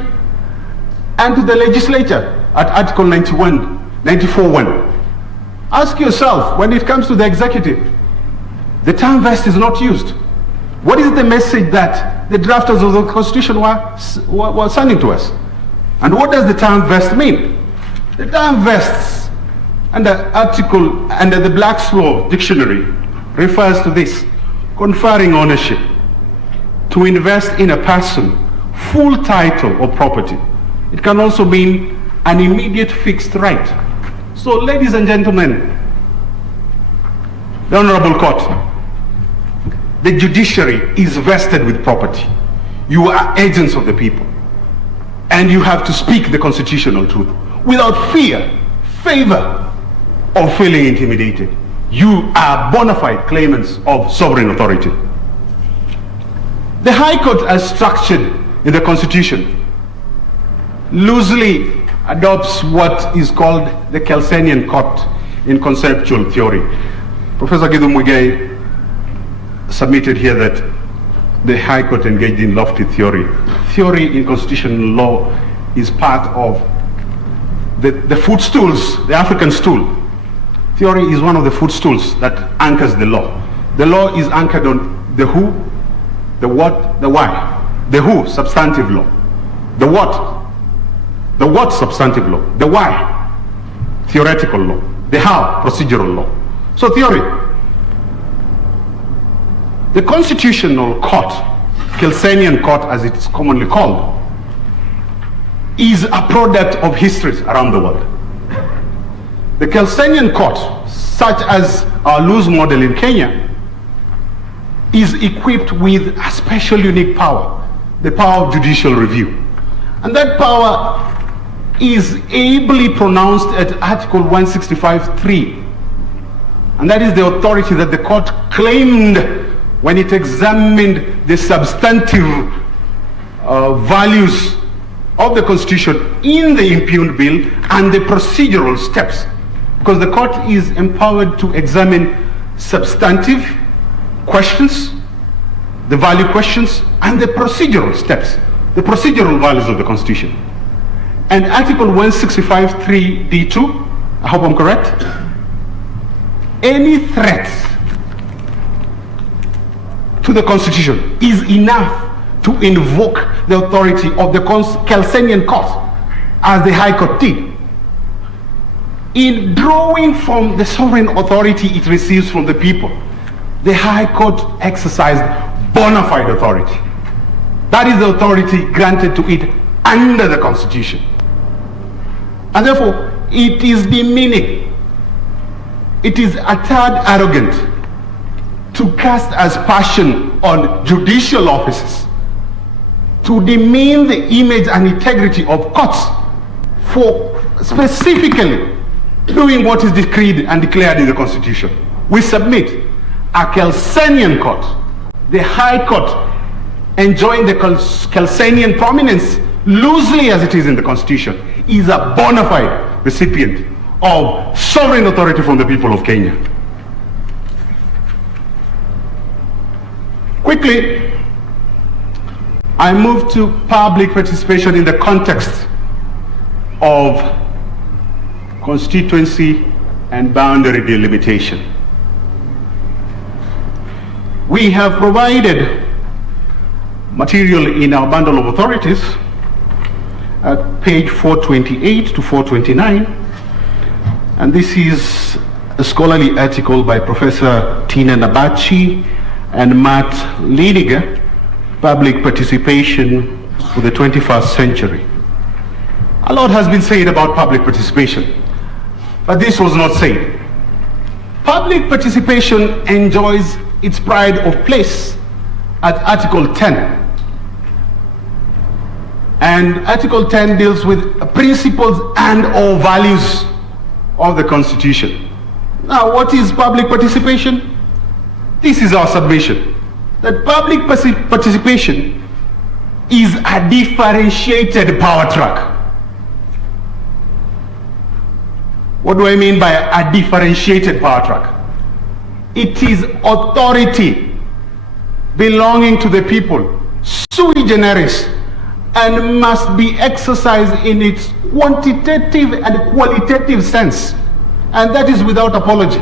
and to the legislature at Article 94(1). Ask yourself, when it comes to the executive, the term vest is not used. What is the message that the drafters of the Constitution were sending to us? And what does the term vest mean? The term vests And the article under the Black's Law Dictionary refers to this: conferring ownership, to invest in a person, full title or property. It can also mean an immediate fixed right. So, ladies and gentlemen, the Honorable Court, the judiciary is vested with property. You are agents of the people, and you have to speak the constitutional truth without fear, favor, or feeling intimidated. You are bona fide claimants of sovereign authority. The High Court, as structured in the Constitution, loosely adopts what is called the Kelsenian Court in conceptual theory. Professor Gidu Muigai submitted here that the High Court engaged in lofty theory. Theory in constitutional law is part of the footstools, the African stool. Theory is one of the footstools that anchors the law. The law is anchored on the who, the what, the why. The who, substantive law. The what, substantive law. The why, theoretical law. The how, procedural law. So theory. The Constitutional Court, Kelsenian Court as it's commonly called, is a product of histories around the world. The Kelsenian Court, such as our loose model in Kenya, is equipped with a special unique power, the power of judicial review. And that power is ably pronounced at Article 165(3). And that is the authority that the court claimed when it examined the substantive values of the Constitution in the impugned bill and the procedural steps. Because the court is empowered to examine substantive questions, the value questions, and the procedural steps, the procedural values of the Constitution. And Article 165(3)(d)(2), I hope I'm correct, any threat to the Constitution is enough to invoke the authority of the Kelsenian Court, as the High Court did, in drawing from the sovereign authority it receives from the people. The High Court exercised bona fide authority. That is the authority granted to it under the Constitution. And therefore, it is demeaning, it is a tad arrogant to cast aspersion on judicial offices, to demean the image and integrity of courts for specifically doing what is decreed and declared in the Constitution. We submit a Kelsenian Court, the High Court, enjoying the Kelsenian prominence loosely as it is in the Constitution, is a bona fide recipient of sovereign authority from the people of Kenya. Quickly, I move to public participation in the context of constituency and boundary delimitation. We have provided material in our bundle of authorities at page 428 to 429, and this is a scholarly article by Professor Tina Nabachi and Matt Lediger, Public Participation for the 21st Century. A lot has been said about public participation, but this was not said. Public participation enjoys its pride of place at Article 10. And Article 10 deals with principles and or values of the Constitution. Now, what is public participation? This is our submission, that public participation is a differentiated power track. What do I mean by a differentiated power track? It is authority belonging to the people, sui generis, and must be exercised in its quantitative and qualitative sense, and that is without apology.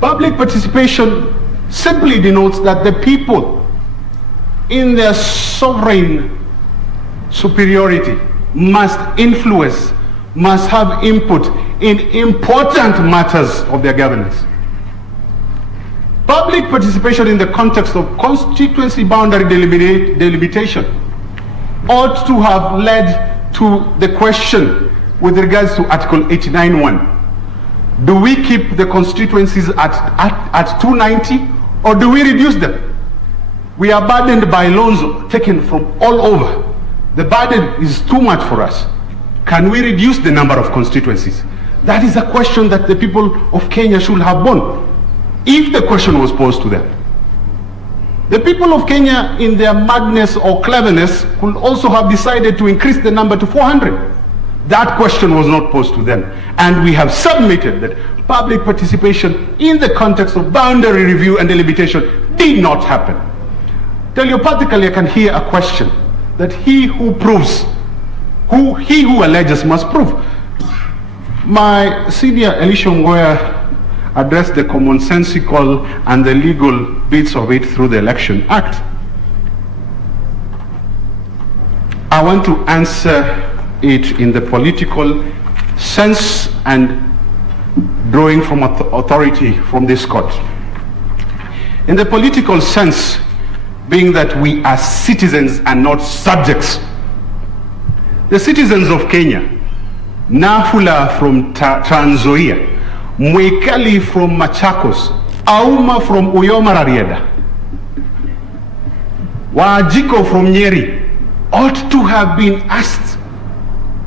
Public participation simply denotes that the people, in their sovereign superiority, must influence must have input in important matters of their governance. Public participation in the context of constituency boundary delimitation ought to have led to the question with regards to Article 89(1). Do we keep the constituencies at 290 or do we reduce them? We are burdened by loans taken from all over. The burden is too much for us. Can we reduce the number of constituencies? That is a question that the people of Kenya should have borne, if the question was posed to them. The people of Kenya, in their madness or cleverness, could also have decided to increase the number to 400. That question was not posed to them. And we have submitted that public participation in the context of boundary review and delimitation did not happen. Telepathically, I can hear a question that he who proves, he who alleges must prove. My senior Elisha Ngoya addressed the commonsensical and the legal bits of it through the Election Act. I want to answer it in the political sense and drawing from authority from this court. In the political sense, being that we are citizens and not subjects. The citizens of Kenya, Nafula from Trans Nzoia, Mwekali from Machakos, Auma from Uyomararieda, Wajiko from Nyeri, ought to have been asked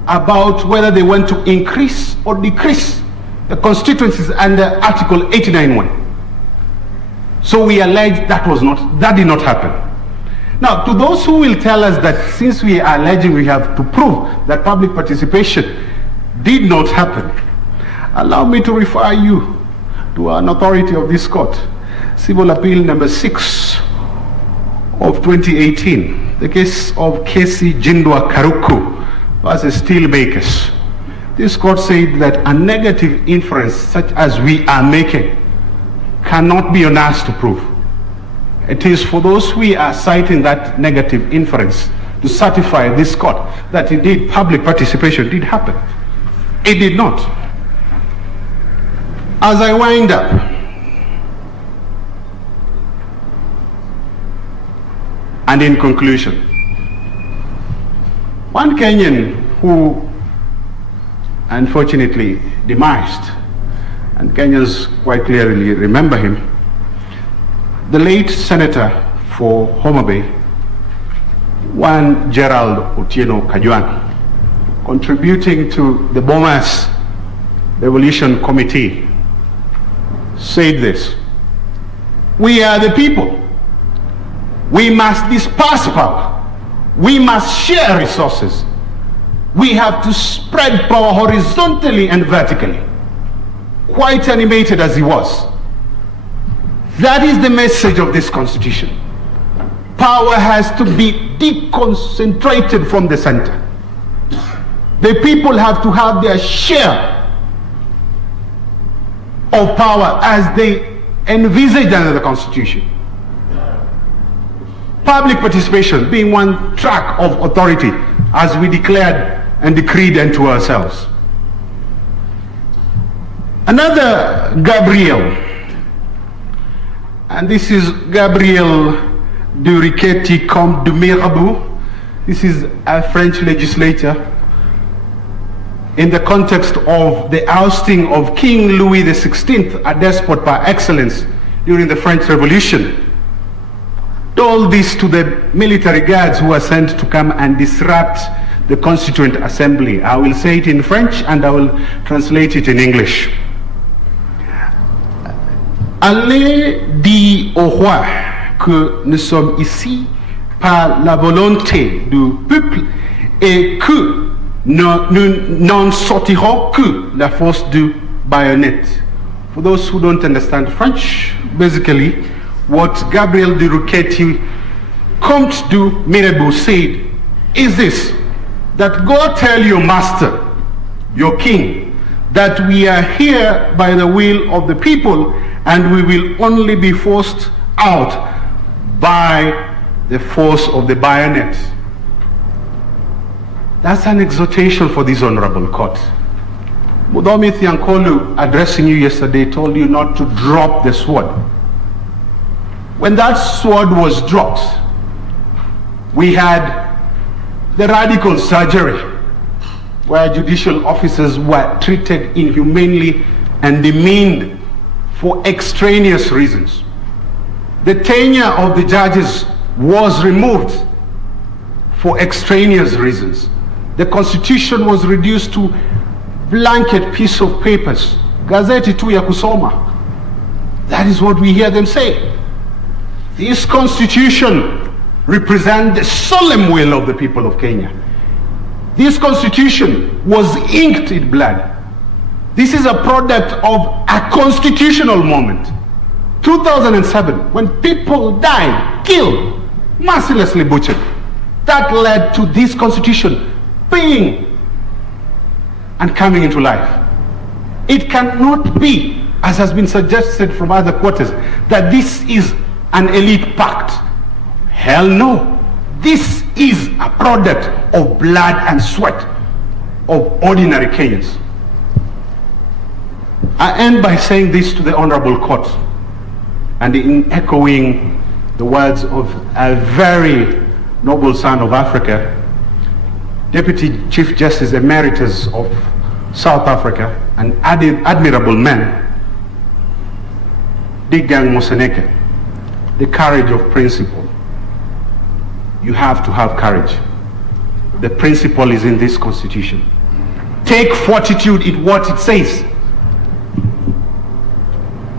about whether they want to increase or decrease the constituencies under Article 89(1). So we allege that did not happen. Now, to those who will tell us that since we are alleging we have to prove that public participation did not happen, allow me to refer you to an authority of this court, Civil Appeal number 6 of 2018, the case of Kesi Jindwa Karuku versus Steelmakers. This court said that a negative inference such as we are making cannot be on us to prove. It is for those we are citing that negative inference to certify this court that indeed public participation did happen. It did not. As I wind up, and in conclusion, one Kenyan who unfortunately demised, and Kenyans quite clearly remember him, the late senator for Homa Bay, one Gerald Otieno Kajwang, contributing to the Bomas Devolution Committee, said this: we are the people. We must disperse power. We must share resources. We have to spread power horizontally and vertically. Quite animated as he was, that is the message of this constitution. Power has to be deconcentrated from the center. The people have to have their share of power as they envisaged under the constitution. Public participation being one track of authority as we declared and decreed unto ourselves. Another Gabriel, and this is Gabriel de Riquetti Comte de Mirabeau. This is a French legislator in the context of the ousting of King Louis XVI, a despot par excellence during the French Revolution. Told this to the military guards who were sent to come and disrupt the Constituent Assembly. I will say it in French and I will translate it in English. Allez dire au roi que nous sommes ici par la volonté du peuple et que nous n'en sortirons que la force du baïonnette. For those who don't understand French, basically what Gabriel de Riquetti, Comte de Mirabeau, said is this: that go tell your master, your king, that we are here by the will of the people and we will only be forced out by the force of the bayonet. That's an exhortation for this honorable court. Mudomi Thiankolu, addressing you yesterday, told you not to drop the sword. When that sword was dropped, we had the radical surgery where judicial officers were treated inhumanely and demeaned for extraneous reasons. The tenure of the judges was removed for extraneous reasons. The constitution was reduced to blanket piece of papers. Gazeti tu ya kusoma. That is what we hear them say. This constitution represents the solemn will of the people of Kenya. This constitution was inked in blood. This is a product of a constitutional moment. 2007, when people died, killed, mercilessly butchered. That led to this constitution being and coming into life. It cannot be, as has been suggested from other quarters, that this is an elite pact. Hell no. This is a product of blood and sweat of ordinary Kenyans. I end by saying this to the Honorable Court and in echoing the words of a very noble son of Africa, Deputy Chief Justice Emeritus of South Africa, an admirable man, Digang Moseneke, the courage of principle. You have to have courage. The principle is in this constitution. Take fortitude in what it says.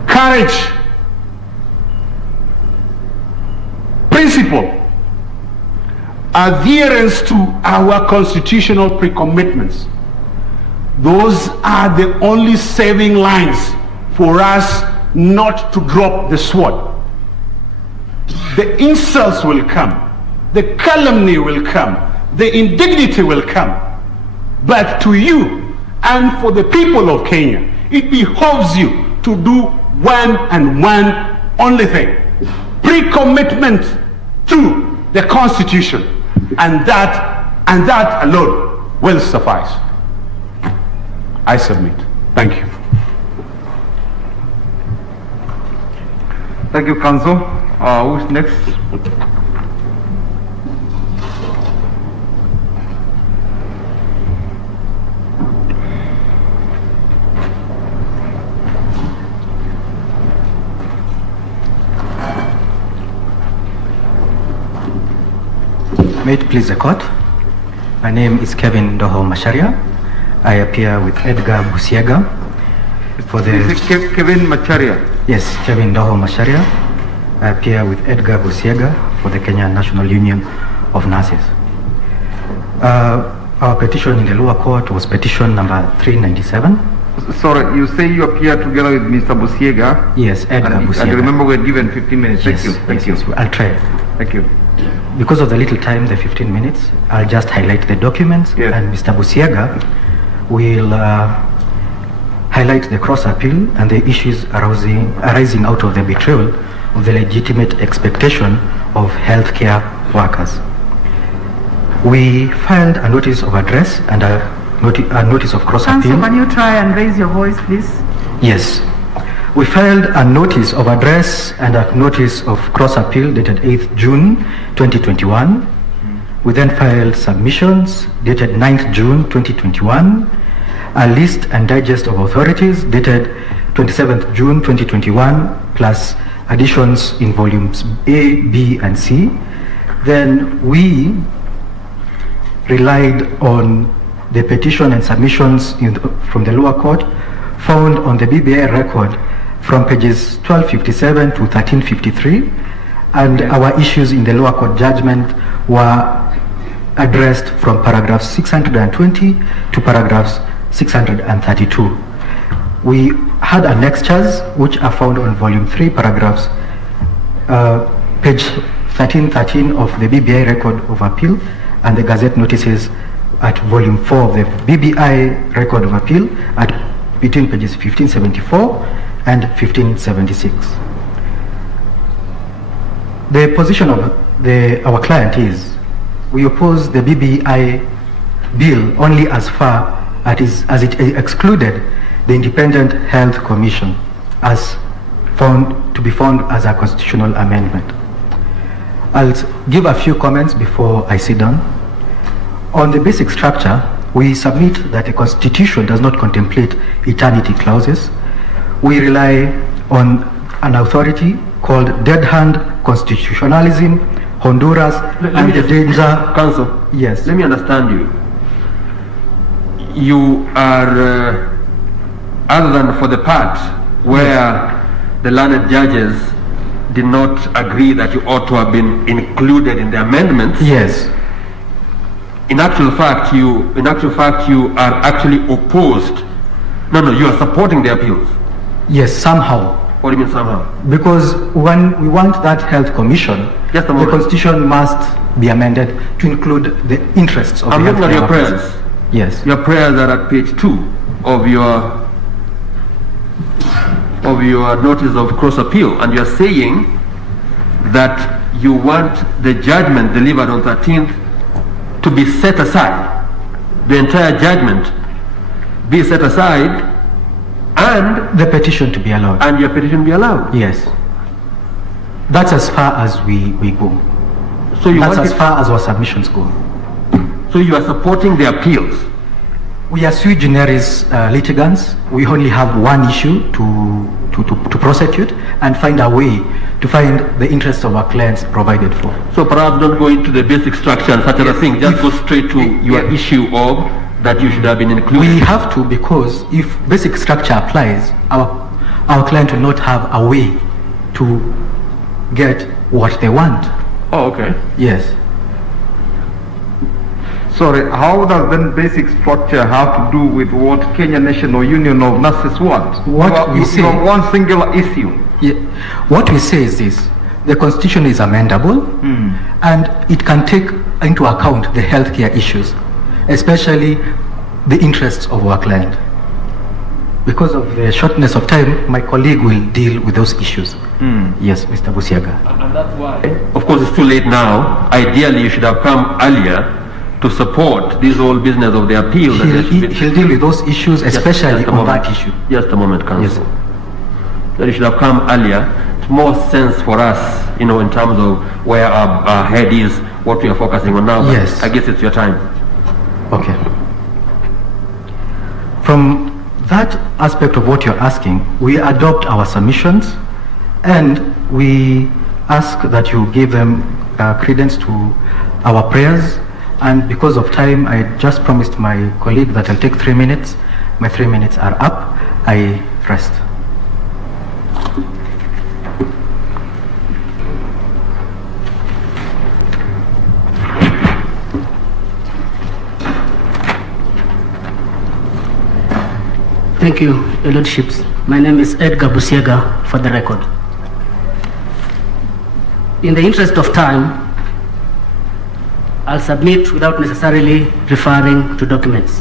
Courage, principle, adherence to our constitutional pre-commitments. Those are the only saving lines for us not to drop the sword. The insults will come, the calumny will come, the indignity will come. But to you and for the people of Kenya, it behoves you to do one and one only thing: pre-commitment to the Constitution, and that alone will suffice. I submit. Thank you. Thank you, Counsel. Who's next? May it please the court. My name is Kevin Doho Masharia. I appear with Edgar Busiega for the... Is it Kevin Macharia? Yes, Kevin Doho Masharia. I appear with Edgar Busiega for the Kenya National Union of Nurses. Our petition in the lower court was petition number 397. Sorry, you say you appear together with Mr. Busiega? Yes, Edgar Busiega. And remember we're given 15 minutes. Thank you. Thank you. Yes, I'll try. Thank you. Because of the little time, the 15 minutes, I'll just highlight the documents, yes. And Mr. Busiega will highlight the cross appeal and the issues arising out of the betrayal of the legitimate expectation of healthcare workers. We filed a notice of address and a notice of cross appeal. Counsel, can you try and raise your voice, please? Yes. We filed a notice of address and a notice of cross appeal dated 8th June 2021. We then filed submissions dated 9th June 2021, a list and digest of authorities dated 27th June 2021, plus additions in volumes A, B, and C. Then we relied on the petition and submissions from the lower court found on the BBI record from pages 1257 to 1353, and our issues in the lower court judgment were addressed from paragraphs 620 to paragraphs 632. We had annexures which are found on volume 3, paragraphs page 1313 of the BBI record of appeal, and the gazette notices at volume 4 of the BBI record of appeal at between pages 1574 and 1576. The position of our client is we oppose the BBI bill only as far as it excluded the Independent Health Commission as to be found as a constitutional amendment. I'll give a few comments before I sit down. On the basic structure, we submit that a constitution does not contemplate eternity clauses. We rely on an authority called Dead Hand Constitutionalism, Honduras, and the danger. Counsel, Yes. let me understand you. You are, other than for the part where the learned judges did not agree that you ought to have been included in the amendments. Yes. In actual fact, you are actually opposed. No, you are supporting the appeals. Yes, somehow. What do you mean somehow? Because when we want that health commission, Just a the moment. constitution must be amended to include the interests of I'm the looking at your healthcare workers. prayers. Yes. Your prayers are at page 2 of your notice of cross appeal, and you're saying that you want the judgment delivered on 13th to be set aside, the entire judgment be set aside, and The petition to be allowed. your petition be allowed. Yes. That's as far as we go. So you That's want as far as our submissions go. so you are supporting the appeals. We are sui generis litigants. We only have one issue to prosecute and find a way to find the interests of our clients provided for. So perhaps don't go into the basic structure and such other thing. Just go straight to your issue of that you should have been included. We have to, because if basic structure applies, our client will not have a way to get what they want. Oh, okay. Yes. Sorry, how does then basic structure have to do with what Kenya National Union of Nurses want? What we you say- have one singular issue. Yeah. What we say is this: the constitution is amendable, and it can take into account the healthcare issues, especially the interests of our client. Because of the shortness of time, my colleague will deal with those issues. Yes, Mr. Busiaga. And that's why, of course, it's too late now. Ideally, you should have come earlier to support this whole business of the appeal. that there should be- He'll deal with those issues, especially Just a on moment. that issue. Just a moment, Counsel. Yes. That you should have come earlier. It's more sense for us, in terms of where our head is, what we are focusing on now. But Yes. I guess it's your time. Okay. From that aspect of what you're asking, we adopt our submissions and we ask that you give them credence to our prayers. And because of time, I just promised my colleague that I'll take 3 minutes. My 3 minutes are up. I rest. Thank you, Your Lordships. My name is Edgar Busiaga, for the record. In the interest of time, I'll submit without necessarily referring to documents.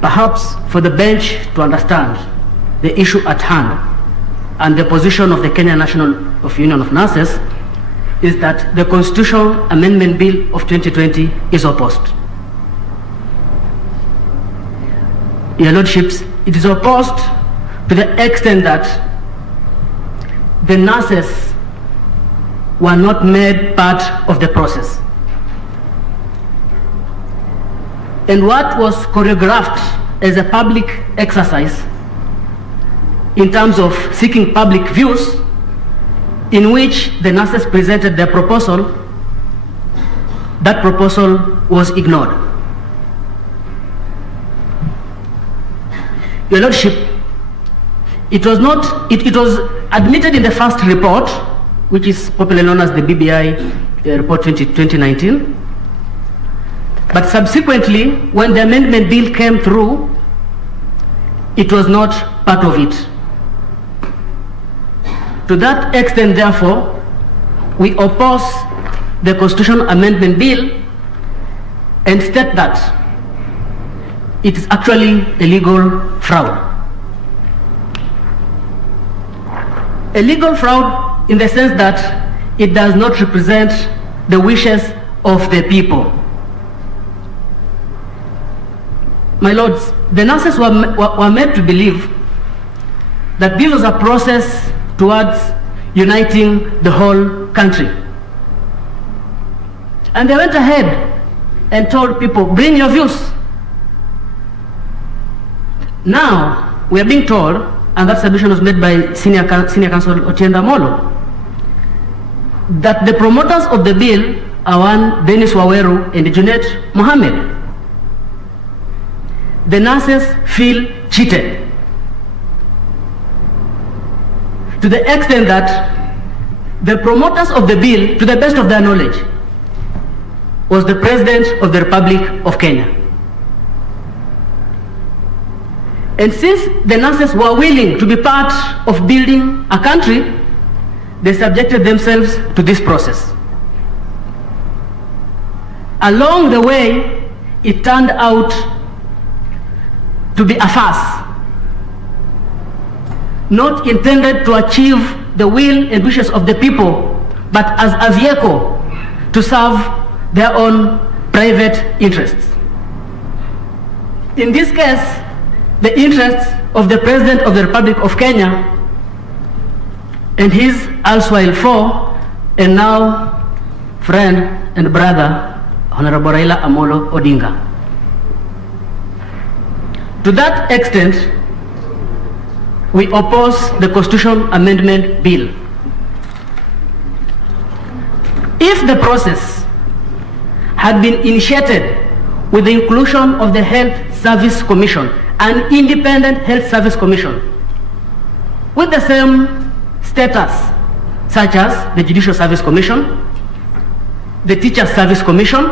Perhaps for the bench to understand the issue at hand and the position of the Kenya National Union of Nurses is that the Constitutional Amendment Bill of 2020 is opposed. Your Lordships, it is opposed to the extent that the nurses were not made part of the process. And what was choreographed as a public exercise in terms of seeking public views, in which the nurses presented their proposal, that proposal was ignored. Your Lordship, it was admitted in the first report, which is popularly known as the BBI report 2019, but subsequently, when the amendment bill came through, it was not part of it. To that extent, therefore, we oppose the Constitutional Amendment Bill and state that it is actually a legal fraud. A legal fraud in the sense that it does not represent the wishes of the people. my lords, the nurses were made to believe that this was a process towards uniting the whole country. And they went ahead and told people, bring your views. Now, we are being told, and that submission was made by Senior Counsel Otienda Molo, that the promoters of the bill are one Dennis Waweru and Junet Mohammed. The nurses feel cheated to the extent that the promoters of the bill, to the best of their knowledge, was the President of the Republic of Kenya. And since the nurses were willing to be part of building a country, they subjected themselves to this process. Along the way, it turned out to be a farce, not intended to achieve the will and wishes of the people, but as a vehicle to serve their own private interests. In this case, the interests of the President of the Republic of Kenya and his erstwhile foe and now friend and brother, Honorable Raila Amolo Odinga. To that extent, we oppose the Constitution Amendment Bill. If the process had been initiated with the inclusion of the Health Service Commission, an independent health service commission, with the same status such as the Judicial Service Commission, the Teacher Service Commission,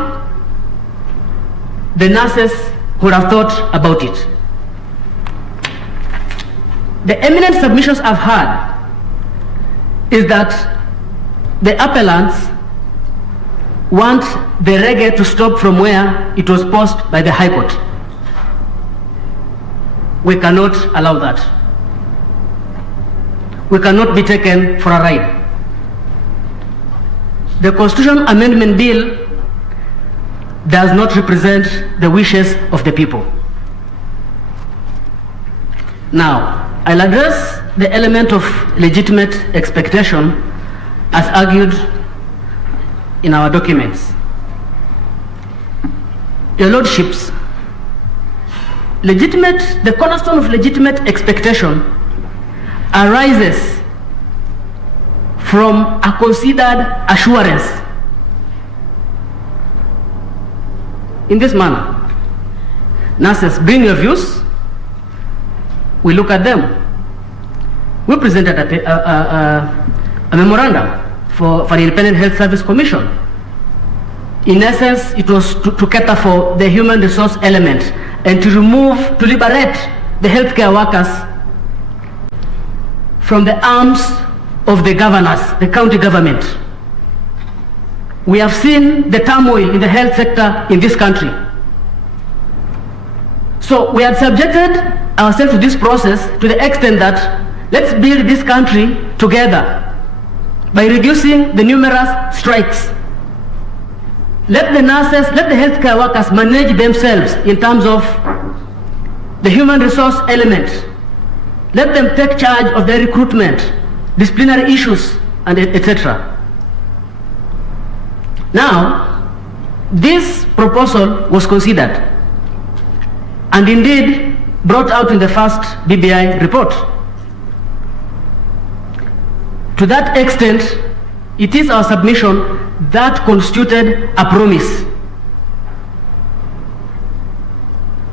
the nurses would have thought about it. The eminent submissions I've had is that the appellants want the reggae to stop from where it was paused by the High Court. We cannot allow that. We cannot be taken for a ride. The Constitution Amendment Bill does not represent the wishes of the people. Now, I'll address the element of legitimate expectation as argued in our documents. Your Lordships, the cornerstone of legitimate expectation arises from a considered assurance. In this manner, nurses, bring your views, we look at them. We presented a memorandum for the Independent Health Service Commission. In essence, it was to cater for the human resource element and to liberate the healthcare workers from the arms of the governors, the county government. We have seen the turmoil in the health sector in this country. So we had subjected ourselves to this process to the extent that let's build this country together by reducing the numerous strikes. Let the nurses, let the healthcare workers manage themselves in terms of the human resource element. Let them take charge of their recruitment, disciplinary issues, and etc. Now, this proposal was considered and indeed brought out in the first BBI report. To that extent, it is our submission that constituted a promise.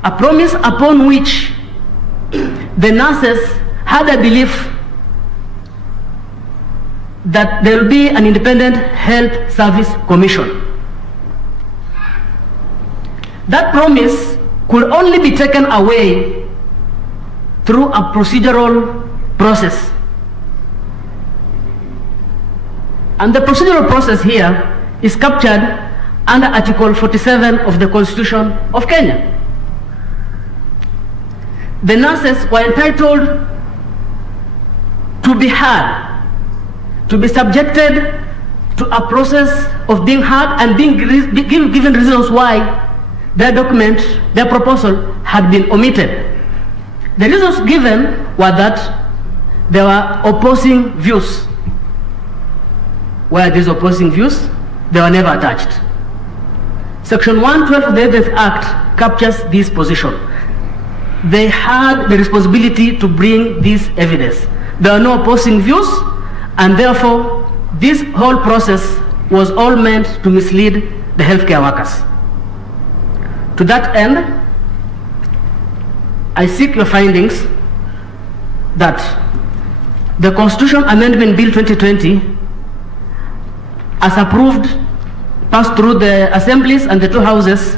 A promise upon which the nurses had a belief that there will be an independent health service commission. That promise could only be taken away through a procedural process. And the procedural process here is captured under Article 47 of the Constitution of Kenya. The nurses were entitled to be heard, to be subjected to a process of being heard and being given reasons why their document, their proposal had been omitted. The reasons given were that there were opposing views. Where these opposing views, they were never attached. Section 112 of the Evidence Act captures this position. They had the responsibility to bring this evidence. There are no opposing views, and therefore this whole process was all meant to mislead the healthcare workers. To that end, I seek your findings that the Constitution Amendment Bill 2020, as approved, passed through the assemblies and the two houses,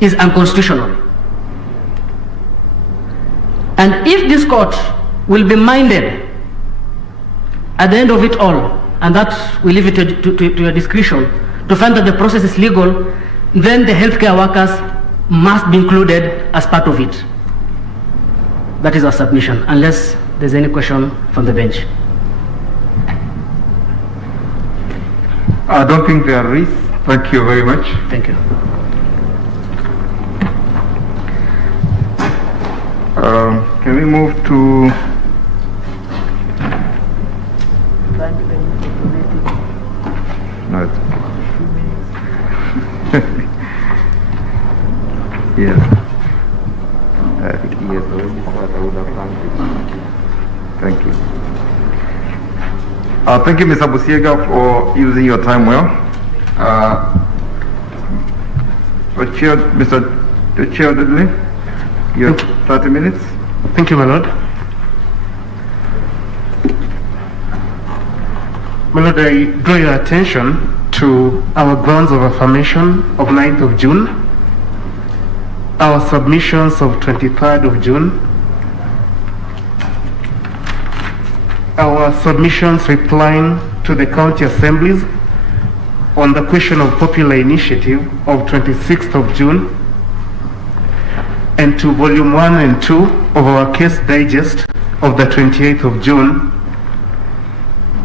is unconstitutional. And if this court will be minded at the end of it all, and that we leave it to your discretion, to find that the process is legal, then the healthcare workers must be included as part of it. That is our submission, unless there's any question from the bench. I don't think there is. Thank you very much. Thank you. Can we move to no, it's yes. I think he has already started. I would have thanked you. Thank you. Thank you, Mr. Busiega, for using your time well. Mr. Chair Dudley, you have 30 minutes. Thank you, my lord. My lord, I draw your attention to our grounds of affirmation of 9th of June, our submissions of 23rd of June, our submissions replying to the county assemblies on the question of popular initiative of 26th of June, and to volume 1 and 2 of our case digest of the 28th of June.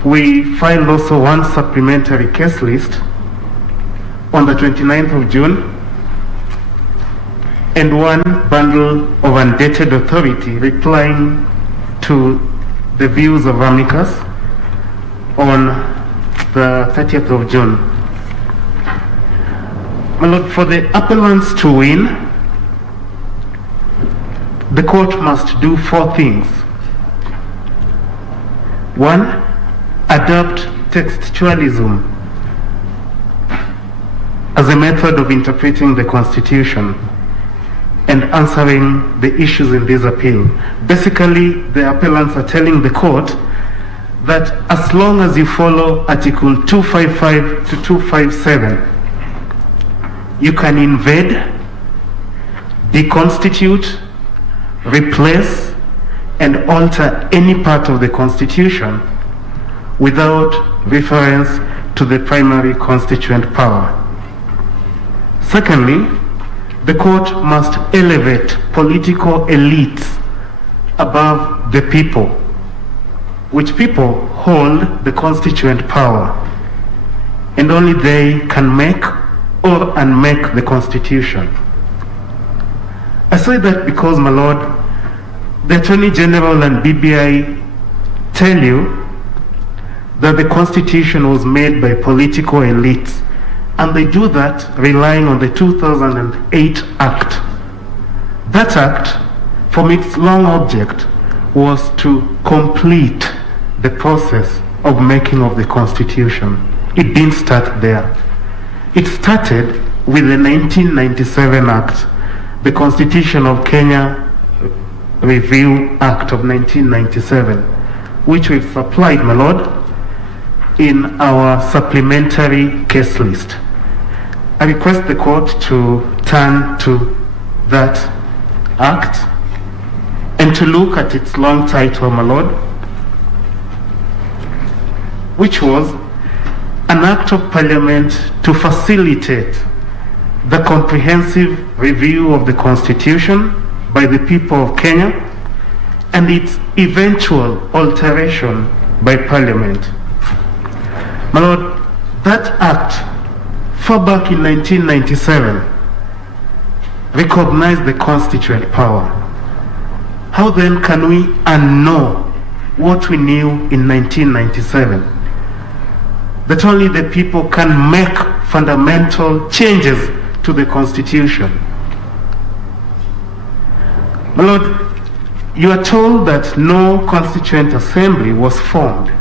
We filed also one supplementary case list on the 29th of June and one bundle of undated authority replying to the views of amicus on the 30th of June. My lord, for the appellants to win, the court must do 4 things. 1, adopt textualism as a method of interpreting the Constitution and answering the issues in this appeal. Basically, the appellants are telling the court that as long as you follow Article 255 to 257, you can invade, deconstitute, replace, and alter any part of the Constitution without reference to the primary constituent power. Secondly, the court must elevate political elites above the people, which people hold the constituent power, and only they can make or unmake the Constitution. I say that because, my lord, the Attorney General and BBI tell you that the Constitution was made by political elites, and they do that relying on the 2008 Act. That Act, from its long object, was to complete the process of making of the Constitution. It didn't start there. It started with the 1997 Act, the Constitution of Kenya Review Act of 1997, which we've supplied, my lord, in our supplementary case list. I request the court to turn to that act and to look at its long title, my lord, which was an act of parliament to facilitate the comprehensive review of the Constitution by the people of Kenya and its eventual alteration by parliament. My lord, that act, far back in 1997, recognize the constituent power. How then can we unknow what we knew in 1997? That only the people can make fundamental changes to the Constitution. My Lord, you are told that no Constituent Assembly was formed.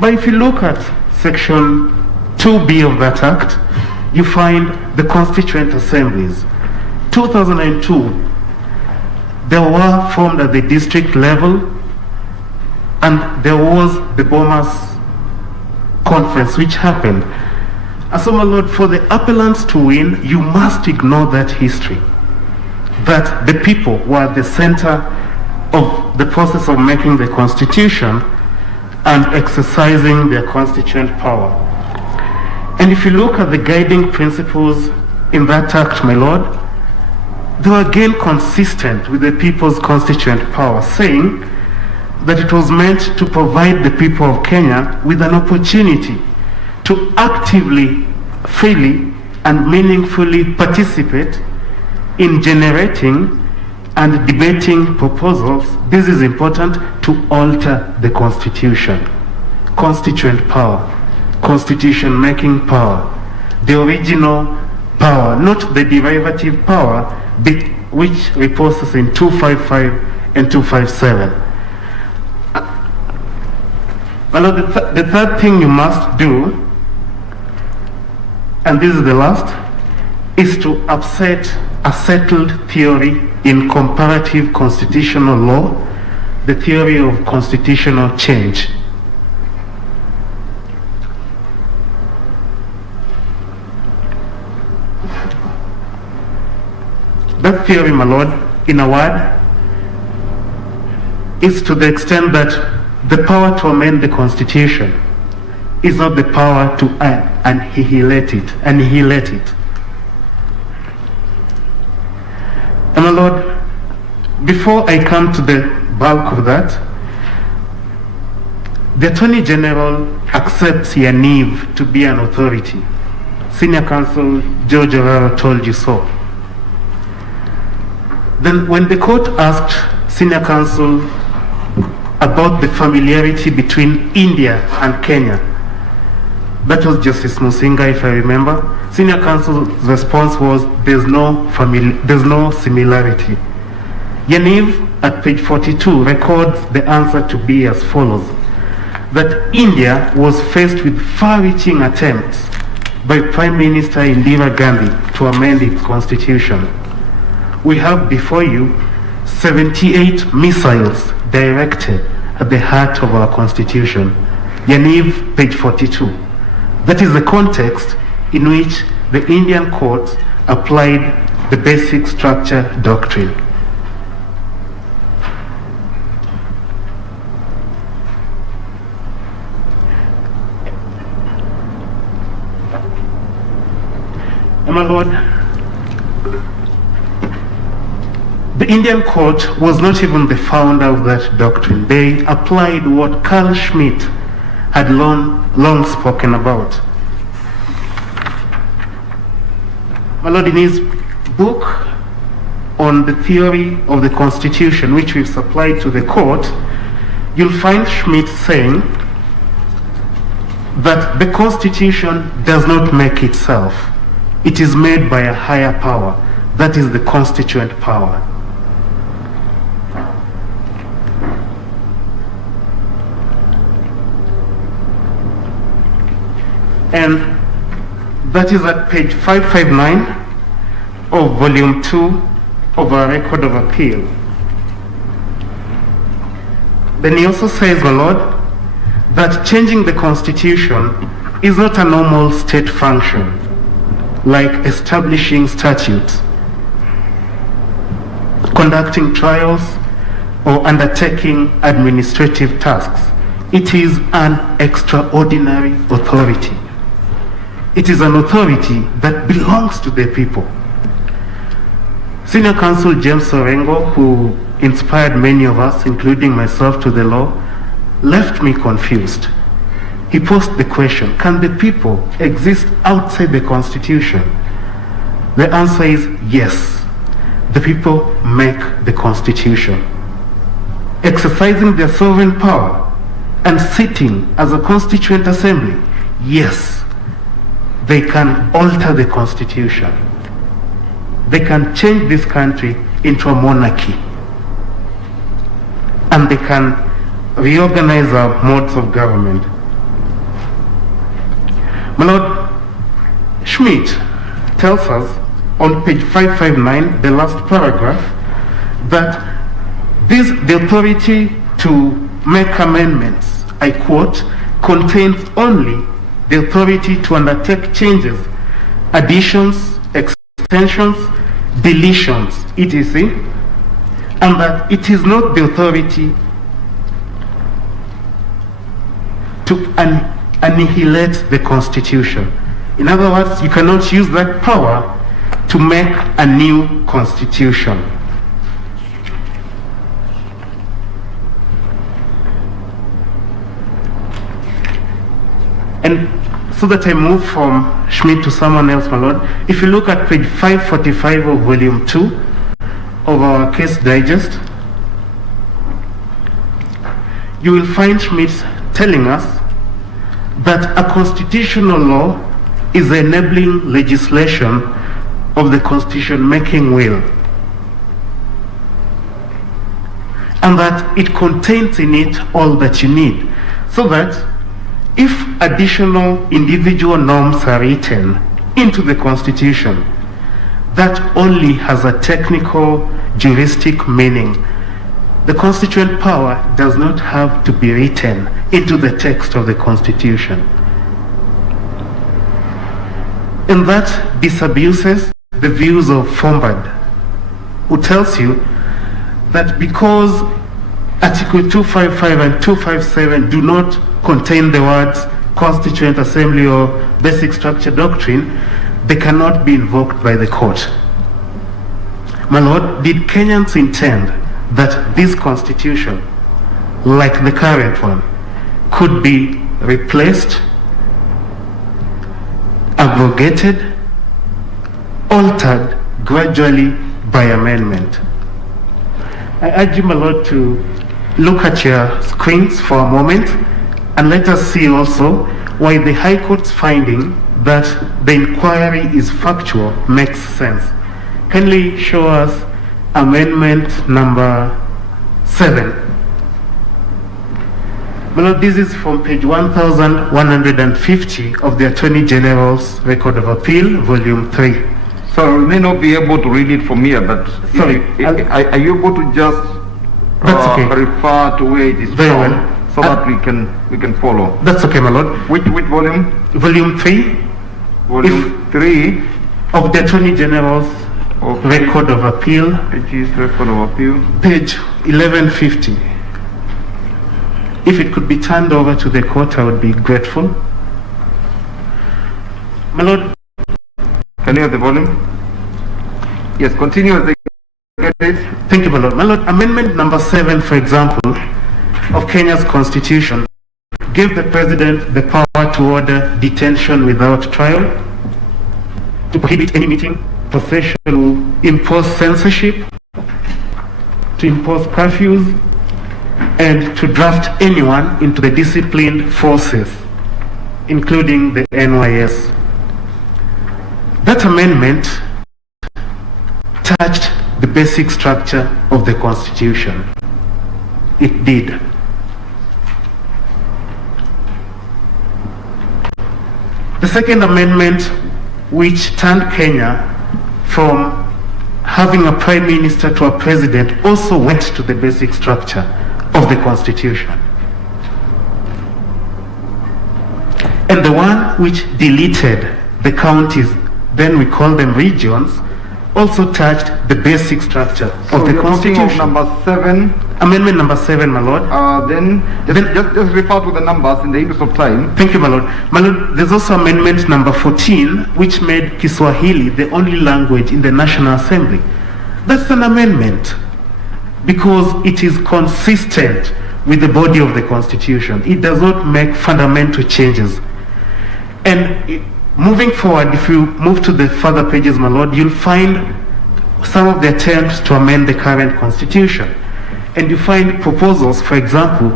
But if you look at Section 2B of that Act, you find the Constituent Assemblies. 2002, they were formed at the district level, and there was the Bomas Conference which happened. And so, my Lord, for the appellants to win, you must ignore that history, that the people were at the center of the process of making the Constitution and exercising their constituent power. And if you look at the guiding principles in that act, my Lord, they were again consistent with the people's constituent power, saying that it was meant to provide the people of Kenya with an opportunity to actively, freely, and meaningfully participate in generating and debating proposals, this is important, to alter the Constitution. Constituent power, Constitution making power, the original power, not the derivative power, which reposes in 255 and 257. Well, the third thing you must do, and this is the last, is to upset a settled theory in comparative constitutional law, the theory of constitutional change. That theory, my Lord, in a word, is to the extent that the power to amend the Constitution is not the power to annihilate it. And my Lord, before I come to the bulk of that, the Attorney General accepts Yaniv to be an authority. Senior Counsel George Oraro told you so. Then when the court asked Senior Counsel about the familiarity between India and Kenya, that was Justice Musinga, if I remember, Senior Counsel's response was, there's no similarity. Yaniv, at page 42, records the answer to be as follows: that India was faced with far-reaching attempts by Prime Minister Indira Gandhi to amend its constitution. We have before you 78 missiles directed at the heart of our constitution. Yaniv, page 42. That is the context in which the Indian courts applied the basic structure doctrine. And my Lord, the Indian court was not even the founder of that doctrine. They applied what Carl Schmitt had long spoken about. My Lord, in his book on the theory of the Constitution, which we've supplied to the court, you'll find Schmitt saying that the Constitution does not make itself. It is made by a higher power. That is the constituent power. And that is at page 559 of volume 2 of our record of appeal. Then he also says, my Lord, that changing the Constitution is not a normal state function, like establishing statutes, conducting trials, or undertaking administrative tasks. It is an extraordinary authority. It is an authority that belongs to the people. Senior Counsel James Orengo, who inspired many of us, including myself, to the law, left me confused. He posed the question, can the people exist outside the Constitution? The answer is yes. the people make the Constitution. Exercising their sovereign power and sitting as a constituent assembly, yes, they can alter the Constitution. They can change this country into a monarchy. And they can reorganize our modes of government. My Lord, Schmidt tells us on page 559, the last paragraph, that the authority to make amendments, I quote, contains only the authority to undertake changes, additions, extensions, deletions, etc., and that it is not the authority to annihilate the Constitution. In other words, you cannot use that power to make a new Constitution. And so that I move from Schmidt to someone else, my Lord, if you look at page 545 of volume 2 of our case digest, you will find Schmidt telling us that a constitutional law is the enabling legislation of the constitution-making will, and that it contains in it all that you need, so that if additional individual norms are written into the Constitution, that only has a technical juristic meaning. The constituent power does not have to be written into the text of the Constitution. And that disabuses the views of Fombard, who tells you that because Article 255 and 257 do not contain the words Constituent Assembly or Basic Structure Doctrine, they cannot be invoked by the court. My Lord, did Kenyans intend that this Constitution, like the current one, could be replaced, abrogated, altered gradually by amendment? I urge you, my Lord, to look at your screens for a moment and let us see also why the High Court's finding that the inquiry is factual makes sense. Kindly show us amendment number 7. My Lord, this is from page 1150 of the Attorney General's Record of Appeal, volume 3. So we may not be able to read it from here, but sorry, are you able to just refer to where it is very from, well, so that we can follow? That's okay, my Lord. Which volume? Volume 3. Volume 3 of the Attorney General's Record of Appeal. Pages Record of Appeal. Page 1150. If it could be turned over to the court, I would be grateful. My Lord. Can you have the volume? Yes, continue as they get it. Thank you, my Lord. My Lord, amendment number 7, for example, of Kenya's constitution gave the president the power to order detention without trial, to prohibit any meeting, procession, to impose censorship, to impose curfews, and to draft anyone into the disciplined forces, including the NYS. That amendment touched the basic structure of the Constitution. It did. The second amendment, which turned Kenya from having a prime minister to a president, also went to the basic structure of the Constitution. And the one which deleted the counties, then we call them regions, also touched the basic structure of the Constitution. Number 7. Amendment number 7, my Lord. Then just refer to the numbers in the interest of time. Thank you, my Lord. My Lord, there's also amendment number 14, which made Kiswahili the only language in the National Assembly. That's an amendment because it is consistent with the body of the Constitution. It does not make fundamental changes. And moving forward, if you move to the further pages, my Lord, you'll find some of the attempts to amend the current constitution. And you find proposals, for example,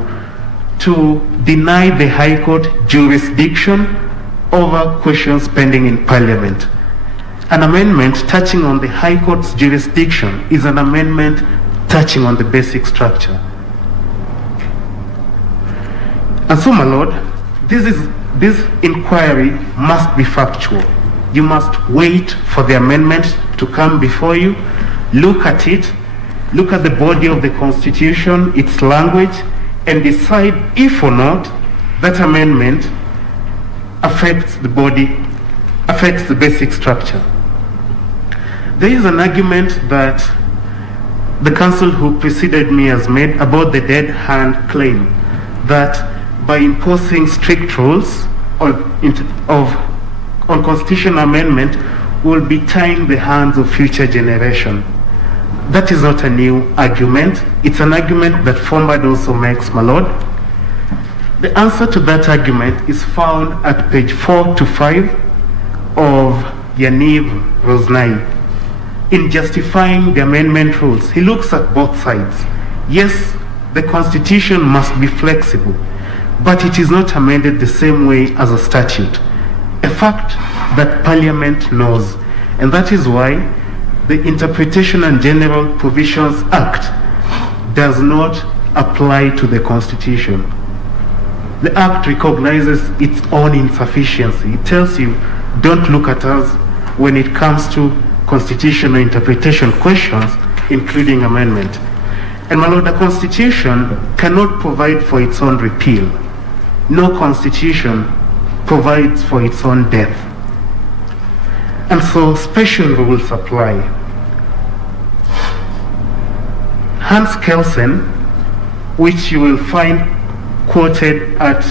to deny the High Court jurisdiction over questions pending in Parliament. An amendment touching on the High Court's jurisdiction is an amendment touching on the basic structure. And so, my Lord, this inquiry must be factual. You must wait for the amendment to come before you, look at it, look at the body of the Constitution, its language, and decide if or not that amendment affects the body, affects the basic structure. There is an argument that the counsel who preceded me has made about the dead hand claim, that by imposing strict rules on constitutional amendment will be tying the hands of future generation. That is not a new argument. It's an argument that Forward also makes, my Lord. The answer to that argument is found at page 4 to 5 of Yaniv Rosnai. In justifying the amendment rules, he looks at both sides. Yes, the Constitution must be flexible, but it is not amended the same way as a statute. A fact that Parliament knows, and that is why the Interpretation and General Provisions Act does not apply to the Constitution. The Act recognizes its own insufficiency. It tells you, don't look at us when it comes to constitutional interpretation questions, including amendment. And my Lord, the Constitution cannot provide for its own repeal. No Constitution provides for its own death. And so special rules apply. Hans Kelsen, which you will find quoted at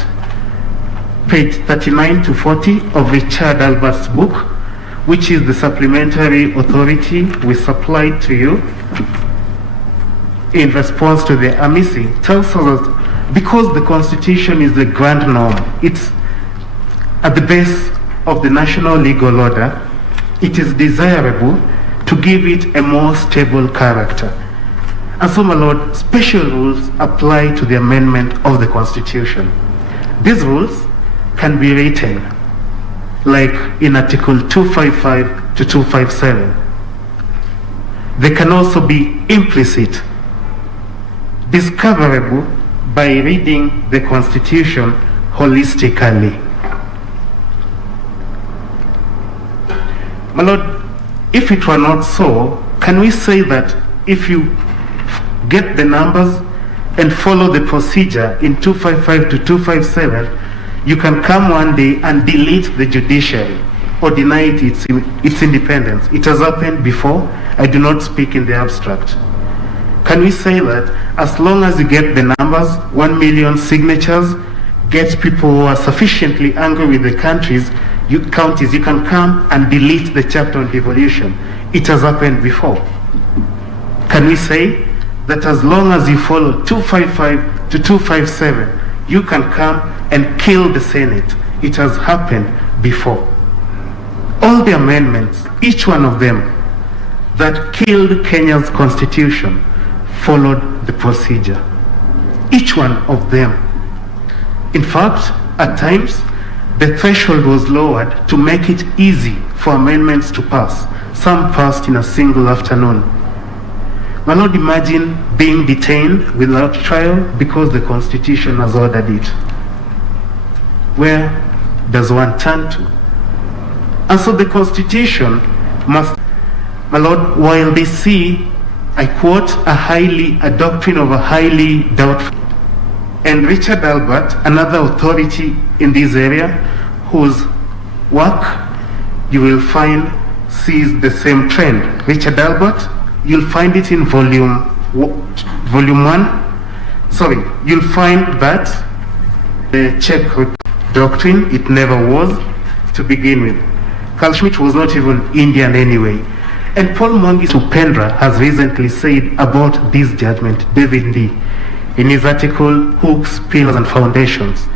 page 39 to 40 of Richard Albert's book, which is the supplementary authority we supplied to you in response to the amici, tells us that because the Constitution is the grand norm, it's at the base of the national legal order, it is desirable to give it a more stable character. And so, my Lord, special rules apply to the amendment of the Constitution. These rules can be written, like in Article 255 to 257. They can also be implicit, discoverable by reading the Constitution holistically. My Lord, if it were not so, can we say that if you get the numbers and follow the procedure in 255 to 257, you can come one day and delete the judiciary or deny it its independence? It has happened before. I do not speak in the abstract. Can we say that as long as you get the numbers, 1 million signatures, get people who are sufficiently angry with the counties, you can come and delete the chapter on devolution? It has happened before. Can we say that as long as you follow 255 to 257, you can come and kill the Senate? It has happened before. All the amendments, each one of them that killed Kenya's constitution, followed the procedure. Each one of them. In fact, at times, the threshold was lowered to make it easy for amendments to pass. Some passed in a single afternoon. My Lord, imagine being detained without trial because the Constitution has ordered it. Where does one turn to? And so the Constitution must, my Lord, while they see, I quote, a doctrine of a highly doubtful. And Richard Albert, another authority in this area, whose work you will find sees the same trend. Richard Albert, you'll find it in volume 1. Sorry, you'll find that the Czech doctrine, it never was to begin with. Carl Schmitt was not even Indian anyway. And Paul Mwangi Supendra has recently said about this judgment, David D., in his article, Hooks, Pillars and Foundations.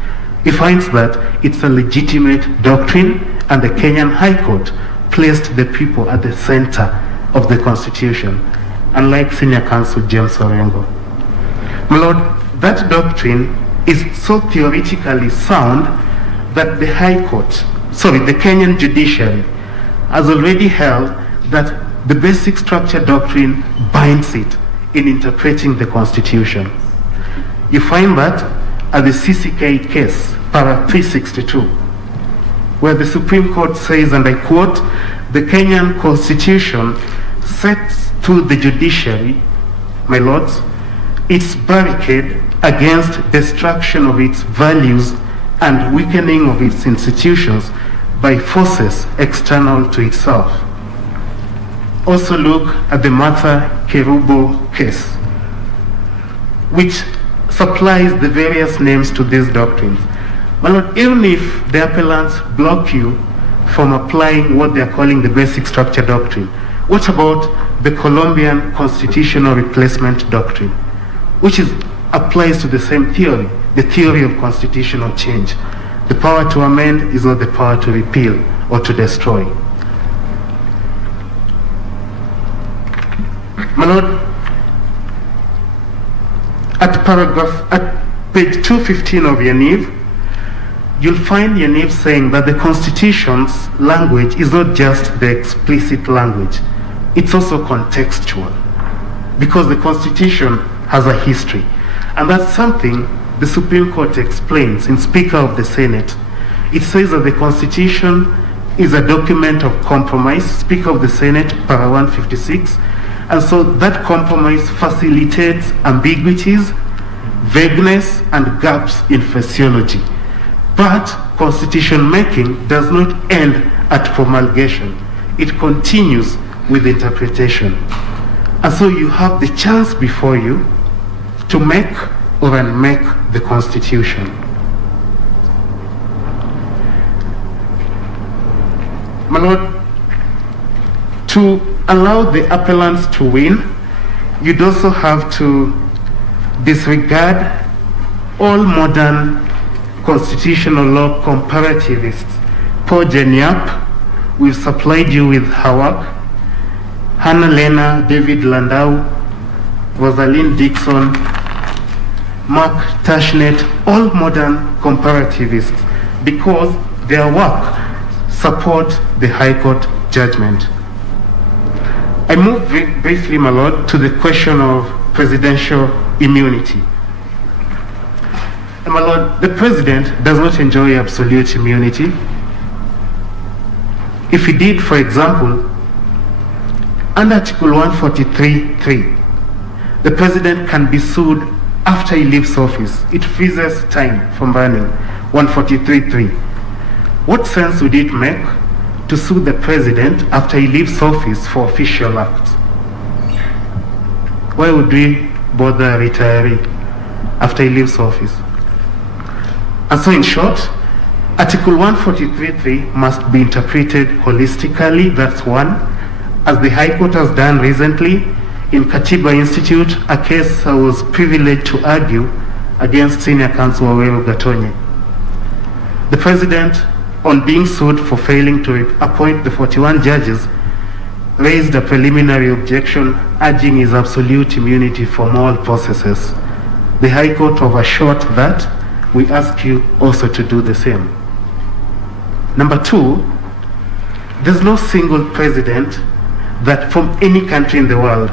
He finds that it's a legitimate doctrine and the Kenyan High Court placed the people at the center of the Constitution, unlike Senior Counsel James Orengo. My Lord, that doctrine is so theoretically sound that the the Kenyan judiciary has already held that the basic structure doctrine binds it in interpreting the Constitution. You find that at the CCK case, para 362, where the Supreme Court says, and I quote, "The Kenyan Constitution sets to the judiciary, my lords, its barricade against destruction of its values and weakening of its institutions by forces external to itself." Also look at the Martha Kerubo case, which supplies the various names to these doctrines. My Lord, even if the appellants block you from applying what they are calling the basic structure doctrine, what about the Colombian constitutional replacement doctrine, which applies to the same theory, the theory of constitutional change? The power to amend is not the power to repeal or to destroy. My Lord, at page 215 of Yaniv, you'll find Yaniv saying that the Constitution's language is not just the explicit language, it's also contextual, because the Constitution has a history, and that's something the Supreme Court explains in Speaker of the Senate. It says that the Constitution is a document of compromise, Speaker of the Senate, para 156, and so that compromise facilitates ambiguities, vagueness, and gaps in physiology. But constitution making does not end at promulgation. It continues with interpretation. And so you have the chance before you to make or unmake the Constitution. My Lord, to allow the appellants to win, you'd also have to disregard all modern constitutional law comparativists. Paul Genyap, we've supplied you with Hawak, Hannah Lena, David Landau, Rosalind Dixon, Mark Tashnet, all modern comparativists, because their work support the High Court judgment. I move briefly, my Lord, to the question of presidential immunity. And my Lord, the President does not enjoy absolute immunity. If he did, for example, under Article 143.3, the President can be sued after he leaves office. It freezes time from running. 143.3. What sense would it make to sue the President after he leaves office for official acts? Why would we bother a retiree after he leaves office? And so in short, Article 143.3 must be interpreted holistically, that's one, as the High Court has done recently in Katiba Institute, a case I was privileged to argue against Senior Counsel Waweru Gatonye. The President, on being sued for failing to appoint the 41 judges, raised a preliminary objection urging his absolute immunity from all processes. The High Court overshot that. We ask you also to do the same. Number two, there's no single president that from any country in the world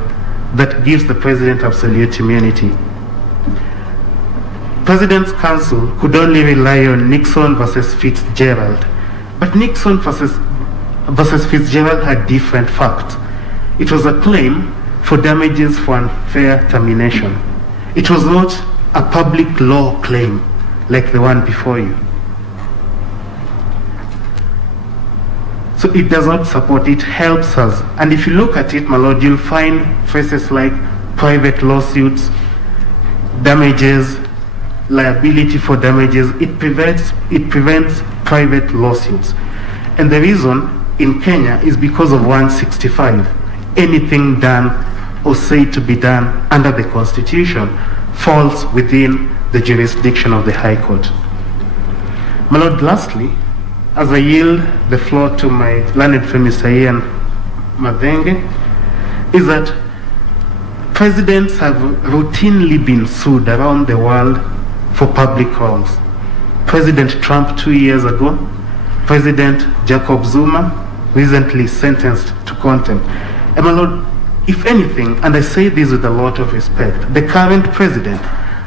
that gives the president absolute immunity. President's Counsel could only rely on Nixon versus Fitzgerald, but Nixon versus Fitzgerald had different facts. It was a claim for damages for unfair termination. It was not a public law claim like the one before you. So it does not support, it helps us. And if you look at it, my Lord, you'll find phrases like private lawsuits, damages, liability for damages. It prevents private lawsuits. And the reason in Kenya is because of 165. Anything done or said to be done under the Constitution falls within the jurisdiction of the High Court. My Lord, lastly, as I yield the floor to my learned friend Mr. Ian Madenge, is that presidents have routinely been sued around the world for public wrongs. President Trump 2 years ago, President Jacob Zuma, recently sentenced to contempt. And my Lord, if anything, and I say this with a lot of respect, the current president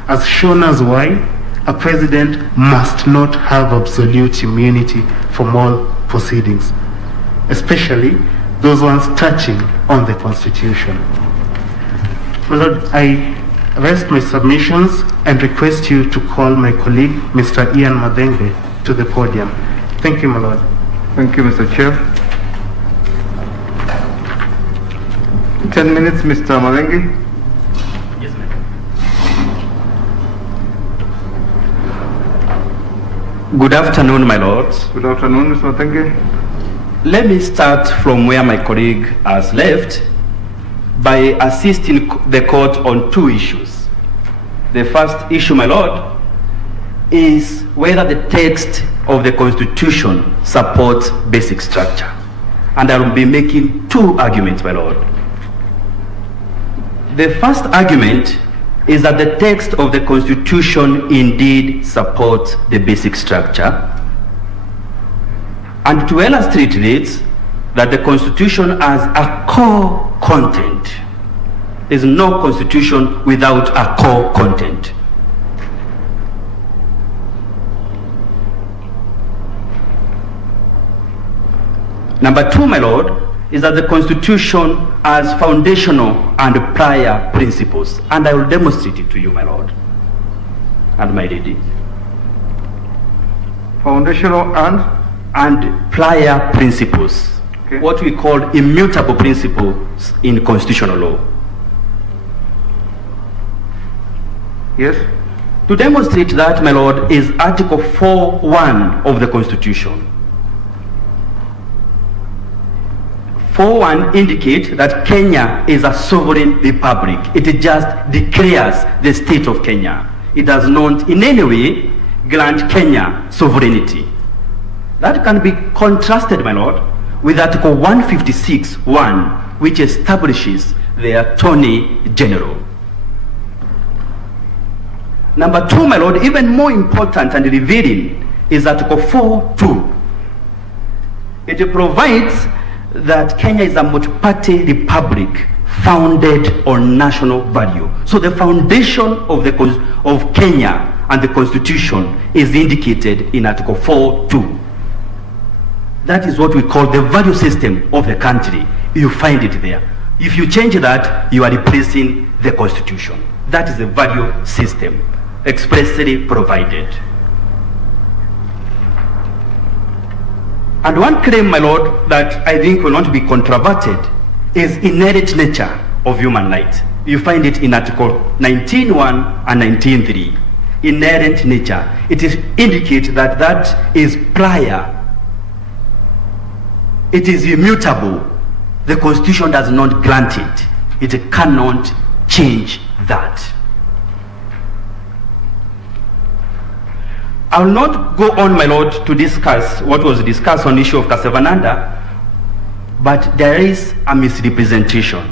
has shown us why a president must not have absolute immunity from all proceedings, especially those ones touching on the Constitution. My Lord, I rest my submissions and request you to call my colleague, Mr. Ian Madenge, to the podium. Thank you, my Lord. Thank you, Mr. Chair. 10 minutes, Mr. Madenge. Yes, ma'am. Good afternoon, my lords. Good afternoon, Mr. Madenge. Let me start from where my colleague has left by assisting the court on two issues. The first issue, my lord, is whether the text of the Constitution supports basic structure. And I will be making two arguments, my lord. The first argument is that the text of the Constitution indeed supports the basic structure. And to illustrate this, that the Constitution has a core content. There is no Constitution without a core content. Number two, my lord, is that the Constitution has foundational and prior principles. And I will demonstrate it to you, my lord and my lady. Foundational and prior principles. Okay. What we call immutable principles in constitutional law. Yes. To demonstrate that, my lord, is Article 4.1 of the Constitution. 4.1 indicates that Kenya is a sovereign republic. It just declares the state of Kenya. It does not in any way grant Kenya sovereignty. That can be contrasted, my lord, with Article 156.1, which establishes the Attorney General. Number two, my lord, even more important and revealing, is Article 4.2. It provides that Kenya is a multi-party republic founded on national value. So the foundation of Kenya and the Constitution is indicated in Article 4.2. That is what we call the value system of the country. You find it there. If you change that, you are replacing the Constitution. That is the value system expressly provided. And one claim, my lord, that I think will not be controverted is inherent nature of human rights. You find it in Article 19.1 and 19.3. Inherent nature. It indicates that that is prior. It is immutable. The Constitution does not grant it. It cannot change that. I will not go on, my lord, to discuss what was discussed on the issue of Kasevananda, but there is a misrepresentation.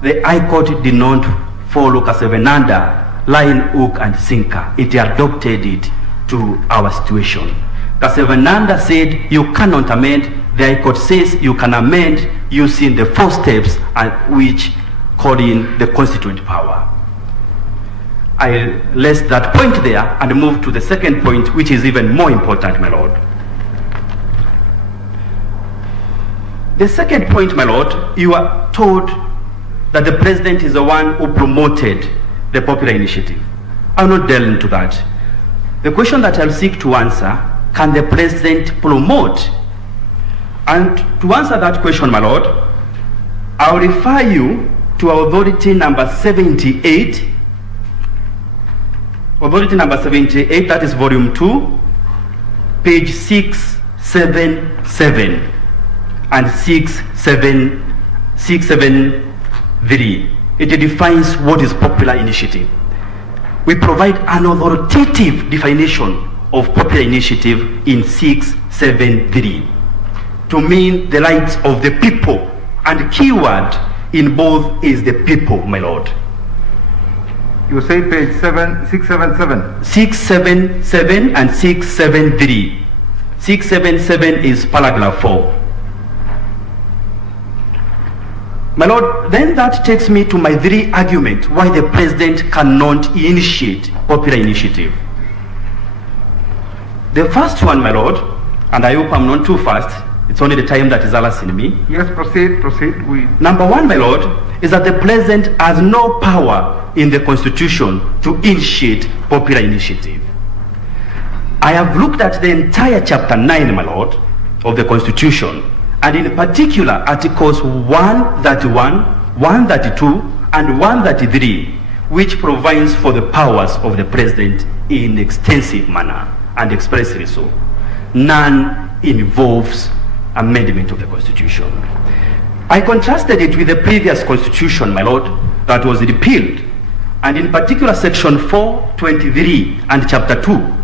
The High Court did not follow Kasevananda, line, hook, and sinker. It adopted it to our situation. Kasevananda said you cannot amend. The High Court says you can amend using the 4 steps which call in the constituent power. I left that point there and move to the second point, which is even more important, my lord. The second point, my lord, you are told that the president is the one who promoted the popular initiative. I will not delve into that. The question that I'll seek to answer, can the president promote? And to answer that question, my lord, I'll refer you to authority number 78. Authority number 78, that is volume 2, page 677 and 673. It defines what is popular initiative. We provide an authoritative definition of popular initiative in 673 to mean the rights of the people. And keyword in both is the people, my lord. You say page 677. 677 and 673. 677 is paragraph 4. My lord, then that takes me to my 3 arguments why the president cannot initiate popular initiative. The first one, my lord, and I hope I'm not too fast, it's only the time that is elapsing me. Yes, proceed. Number 1, my lord, is that the president has no power in the constitution to initiate popular initiative. I have looked at the entire chapter 9, my lord, of the constitution, and in particular articles 131, 132, and 133, which provides for the powers of the president in extensive manner and expressly so. None involves amendment of the constitution. I contrasted it with the previous constitution, my lord, that was repealed, and in particular section 423 and chapter 2.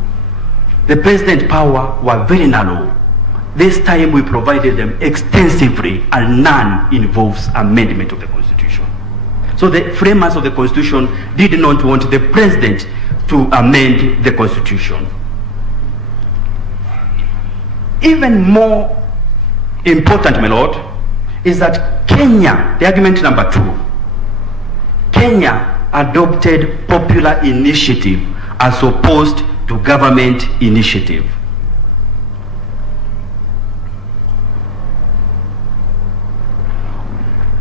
The president's power were very narrow. This time we provided them extensively, and none involves amendment of the constitution. So the framers of the constitution did not want the president to amend the constitution. Even more important, my lord, is that Kenya, the argument number 2, Kenya adopted popular initiative as opposed to government initiative.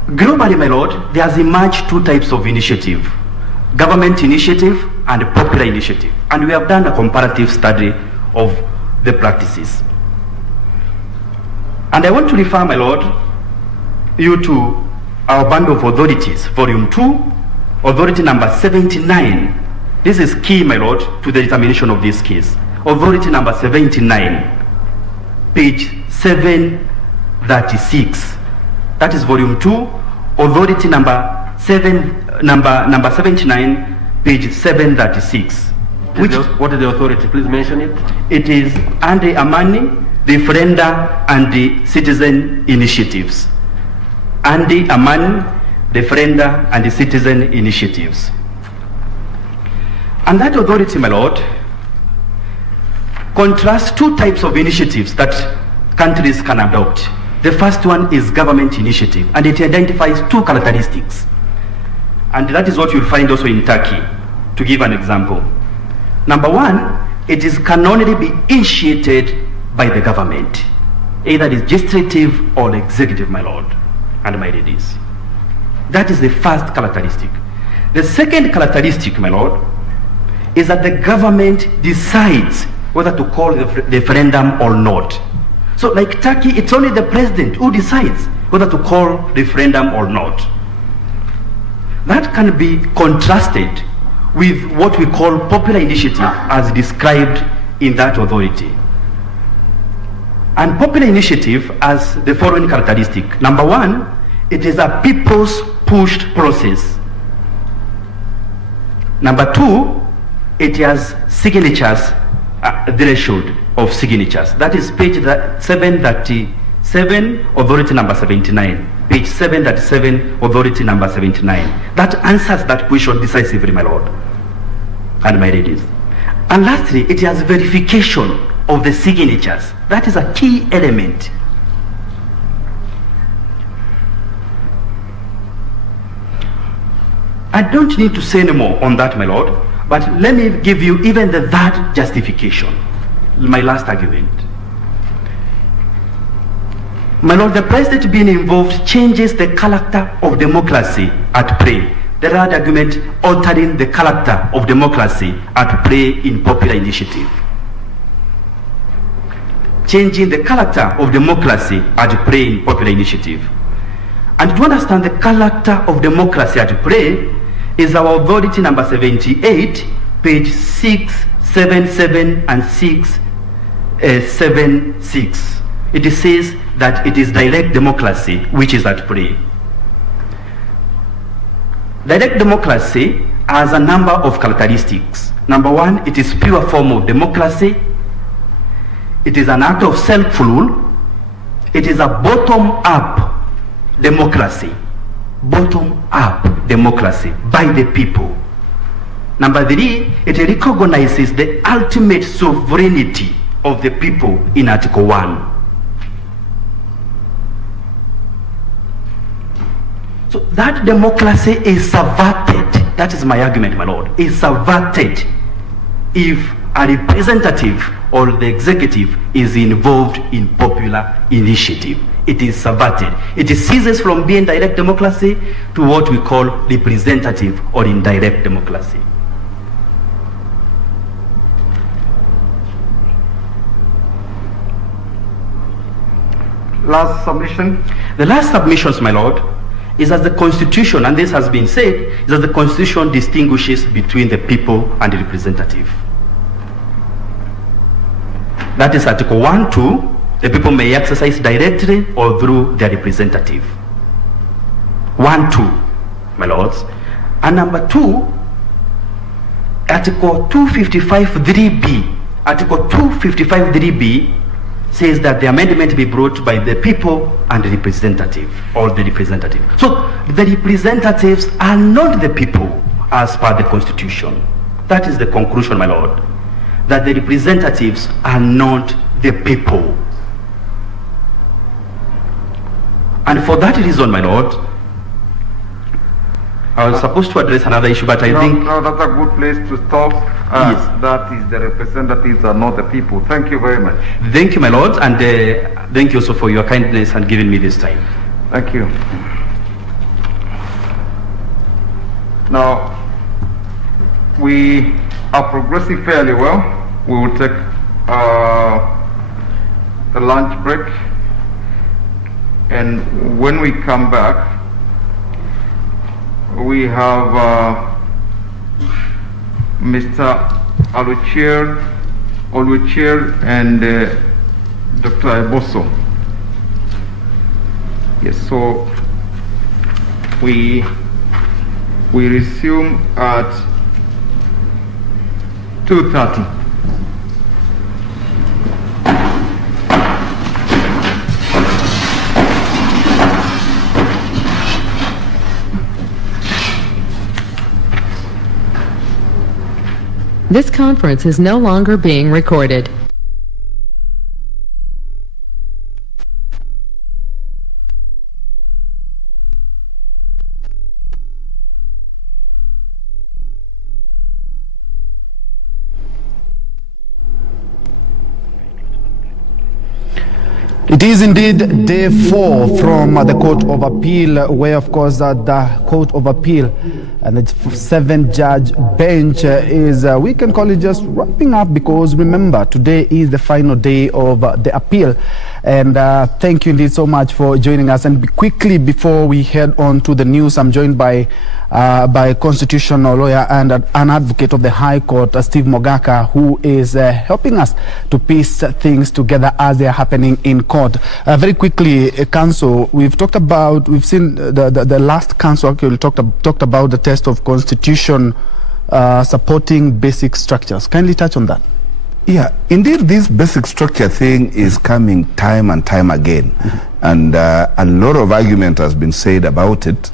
Globally, my lord, there has emerged 2 types of initiative: government initiative and popular initiative. And we have done a comparative study of the practices. And I want to refer, my lord, you to our Band of Authorities, volume 2, authority number 79. This is key, my lord, to the determination of this case. Authority number 79, page 736. That is volume 2, authority number 79, page 736. What is the authority? Please mention it. It is Andy Amani, the Referenda and the Citizen Initiatives. Andy Amani, the Referenda and the Citizen Initiatives. And that authority, my lord, contrasts 2 types of initiatives that countries can adopt. The first one is government initiative, and it identifies 2 characteristics. And that is what you'll find also in Turkey, to give an example. Number 1, it can only be initiated by the government, either legislative or executive, my lord and my ladies. That is the first characteristic. The second characteristic, my lord, is that the government decides whether to call the referendum or not. So like Turkey, it's only the president who decides whether to call referendum or not. That can be contrasted with what we call popular initiative as described in that authority. And popular initiative has the following characteristic. Number 1, it is a people's pushed process. Number 2, it has signatures, threshold of signatures. That is page 737, authority number 79. Page 737, authority number 79. That answers that question decisively, my lord and my ladies. And lastly, it has verification of the signatures. That is a key element. I don't need to say any more on that, my lord, but let me give you even that justification, my last argument. My lord, the president being involved changes the character of democracy at play. The third argument, altering the character of democracy at play in popular initiative. Changing the character of democracy at play in popular initiative. And to understand the character of democracy at play is our authority number 78, page 677 and 676. It says that it is direct democracy which is at play. Direct democracy has a number of characteristics. Number 1, it is pure form of democracy. It is an act of self-rule. It is a bottom-up democracy. bottom-up democracy by the people. Number 3, it recognizes the ultimate sovereignty of the people in Article 1. So that democracy is subverted. That is my argument, my lord. Is subverted if a representative or the executive is involved in popular initiative. It is subverted. It ceases from being direct democracy to what we call representative or indirect democracy. Last submission. The last submissions, my lord, is that the Constitution, and this has been said, is that the Constitution distinguishes between the people and the representative. That is Article 1, 2, the people may exercise directly or through their representative. 1, 2, my lords. And number 2, Article 255 3b. Article 255 3b says that the amendment be brought by the people and the representative, or the representative. So the representatives are not the people as per the Constitution. That is the conclusion, my lord, that the representatives are not the people. And for that reason, my lord, I was supposed to address another issue, but I think... No, that's a good place to stop. Yes. That is, the representatives are not the people. Thank you very much. Thank you, my lord, and thank you also for your kindness and giving me this time. Thank you. Now, we are progressing fairly well. We will take a lunch break, and when we come back, we have Mr. Oluchir and Dr. Eboso. Yes, so we resume at 2:30. This conference is no longer being recorded. It is indeed day 4 from the Court of Appeal, where of course the Court of Appeal and the 7-judge bench is, we can call it just wrapping up, because remember, today is the final day of the appeal. And thank you indeed so much for joining us. And quickly, before we head on to the news, I'm joined by constitutional lawyer and an advocate of the High Court, Steve Mogaka, who is helping us to piece things together as they are happening in court. Very quickly, counsel, we've seen the last counsel actually talked about the test of constitution supporting basic structures. Kindly touch on that. Yeah, indeed, this basic structure thing is coming time and time again. And a lot of argument has been said about it.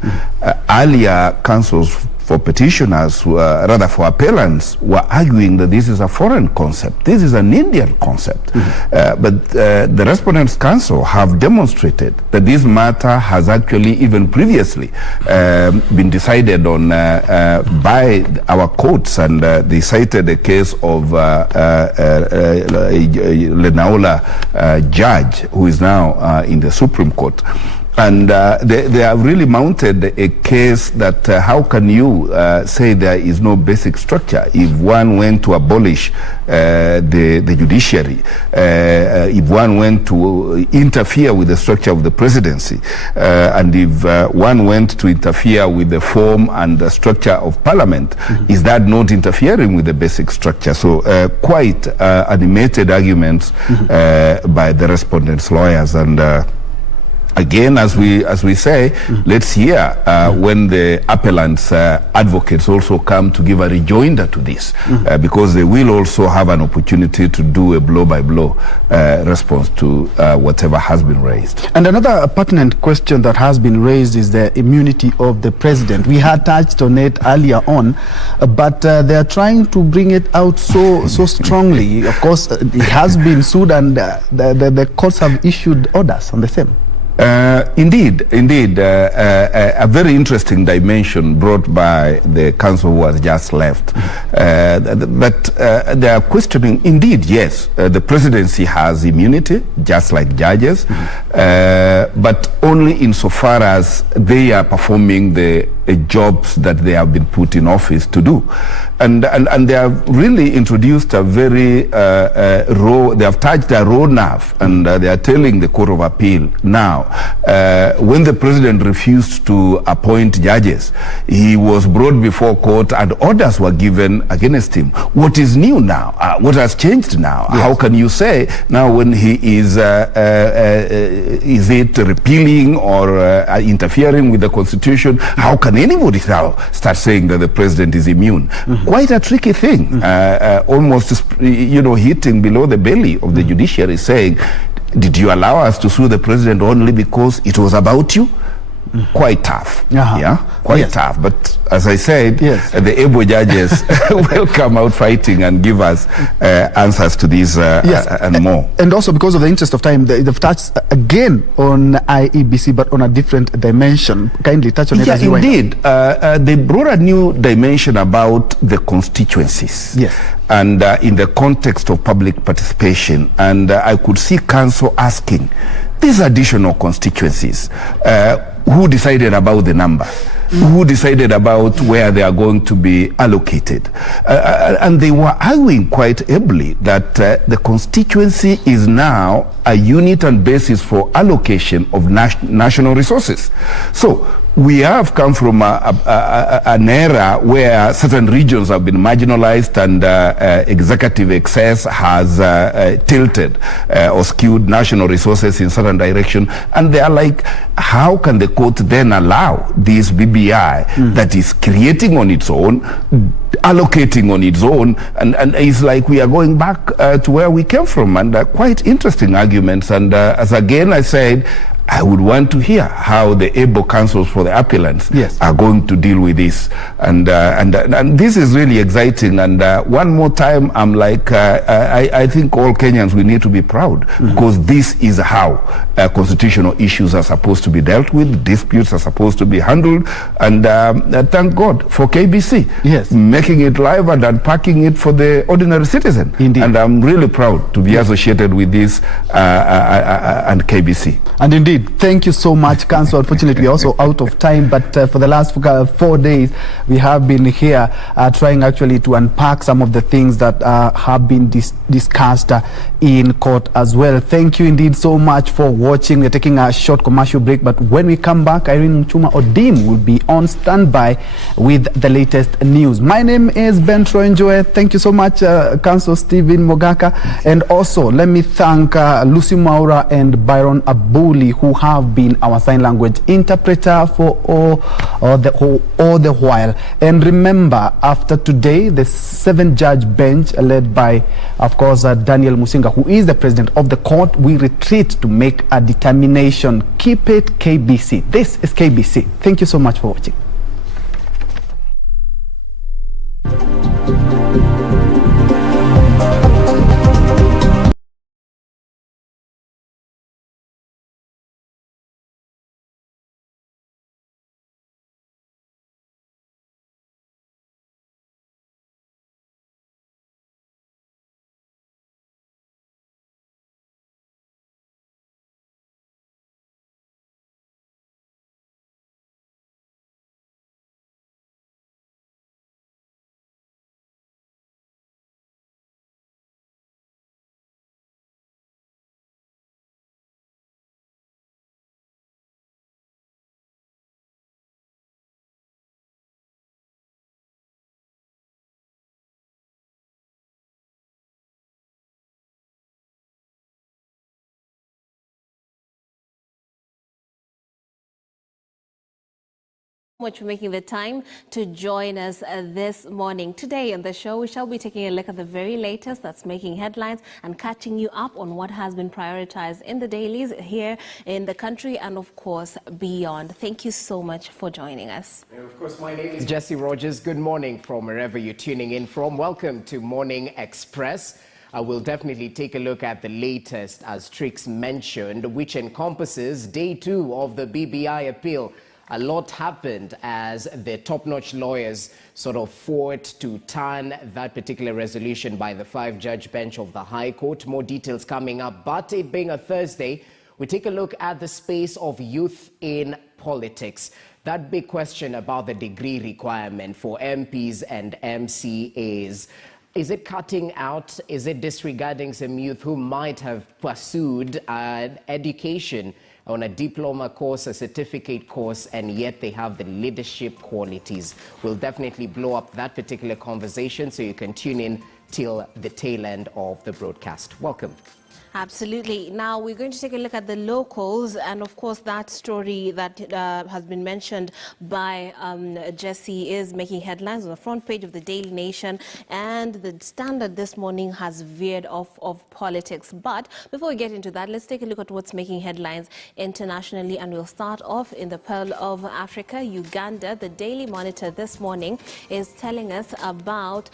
Earlier, counsels for petitioners, rather for appellants, were arguing that this is a foreign concept. This is an Indian concept. But the Respondents' Council have demonstrated that this matter has actually even previously been decided on by our courts, and they cited a case of Lenaola judge, who is now in the Supreme Court. And they have really mounted a case that how can you say there is no basic structure if one went to abolish the judiciary, if one went to interfere with the structure of the presidency, and if one went to interfere with the form and the structure of parliament, is that not interfering with the basic structure? So quite animated arguments by the respondents' lawyers, and Again, as we say, let's hear when the appellant's advocates also come to give a rejoinder to this, because they will also have an opportunity to do a blow-by-blow response to whatever has been raised. And another pertinent question that has been raised is the immunity of the president. We had touched on it earlier on, but they are trying to bring it out so strongly. Of course, it has been sued, and the courts have issued orders on the same. Indeed, a very interesting dimension brought by the counsel who has just left. But they are questioning, indeed, yes, the presidency has immunity, just like judges, but only insofar as they are performing the jobs that they have been put in office to do. And they have really introduced a very they have touched a raw nerve, and they are telling the Court of Appeal now, when the president refused to appoint judges, he was brought before court and orders were given against him. What is new now? What has changed now? Yes. How can you say now, when he is it repealing or interfering with the Constitution? How can anybody now start saying that the president is immune? Quite a tricky thing, almost hitting below the belly of the judiciary, saying, did you allow us to sue the president only because it was about you? Quite tough. Quite tough. But as I said, the able judges will come out fighting and give us answers to these and more. And also, because of the interest of time, they've touched again on IEBC, but on a different dimension. Kindly touch on it. Yeah, indeed. They brought a new dimension about the constituencies. Yes. And in the context of public participation. And I could see counsel asking, these additional constituencies, who decided about the number? Who decided about where they are going to be allocated? And they were arguing quite ably that the constituency is now a unit and basis for allocation of national resources. So we have come from an era where certain regions have been marginalized, and executive excess has tilted or skewed national resources in certain direction. And they are like, how can the court then allow this BBI that is creating on its own, allocating on its own, and it's like we are going back to where we came from, and quite interesting arguments. And as again I said, I would want to hear how the able counsels for the appellants are going to deal with this. And this is really exciting. And one more time, I'm like, I think all Kenyans, we need to be proud, because this is how constitutional issues are supposed to be dealt with, disputes are supposed to be handled. And thank God for KBC, making it live and unpacking it for the ordinary citizen. Indeed. And I'm really proud to be associated with this and KBC. And indeed, thank you so much, Counsel. Unfortunately, we're also out of time, but for the last 4 days, we have been here trying actually to unpack some of the things that have been discussed in court as well. Thank you indeed so much for watching. We're taking a short commercial break, but when we come back, Irene Mchuma Odim will be on standby with the latest news. My name is Ben Troenjoe. Thank you so much, Counsel Stephen Mogaka. And also, let me thank Lucy Maura and Byron Abuli, who have been our sign language interpreter for all the while. And remember, after today, the 7-judge bench led by, of course, Daniel Musinga, who is the president of the court, we retreat to make a determination. Keep it KBC. This is KBC. Thank you so much for watching. Much for making the time to join us this morning. Today on the show, we shall be taking a look at the very latest that's making headlines and catching you up on what has been prioritized in the dailies here in the country and, of course, beyond. Thank you so much for joining us. And of course, my name is Jesse Rogers. Good morning from wherever you're tuning in from. Welcome to Morning Express. I will definitely take a look at the latest, as Trix mentioned, which encompasses day 2 of the BBI appeal. A lot happened as the top-notch lawyers sort of fought to turn that particular resolution by the 5-judge bench of the High Court. More details coming up. But it being a Thursday, we take a look at the space of youth in politics. That big question about the degree requirement for MPs and MCAs. Is it cutting out? Is it disregarding some youth who might have pursued education on a diploma course, a certificate course, and yet they have the leadership qualities? We'll definitely blow up that particular conversation, so you can tune in till the tail end of the broadcast. Welcome. Absolutely. Now we're going to take a look at the locals, and of course that story that has been mentioned by Jesse is making headlines on the front page of the Daily Nation, and the Standard this morning has veered off of politics. But before we get into that, let's take a look at what's making headlines internationally, and we'll start off in the Pearl of Africa, Uganda. The Daily Monitor this morning is telling us about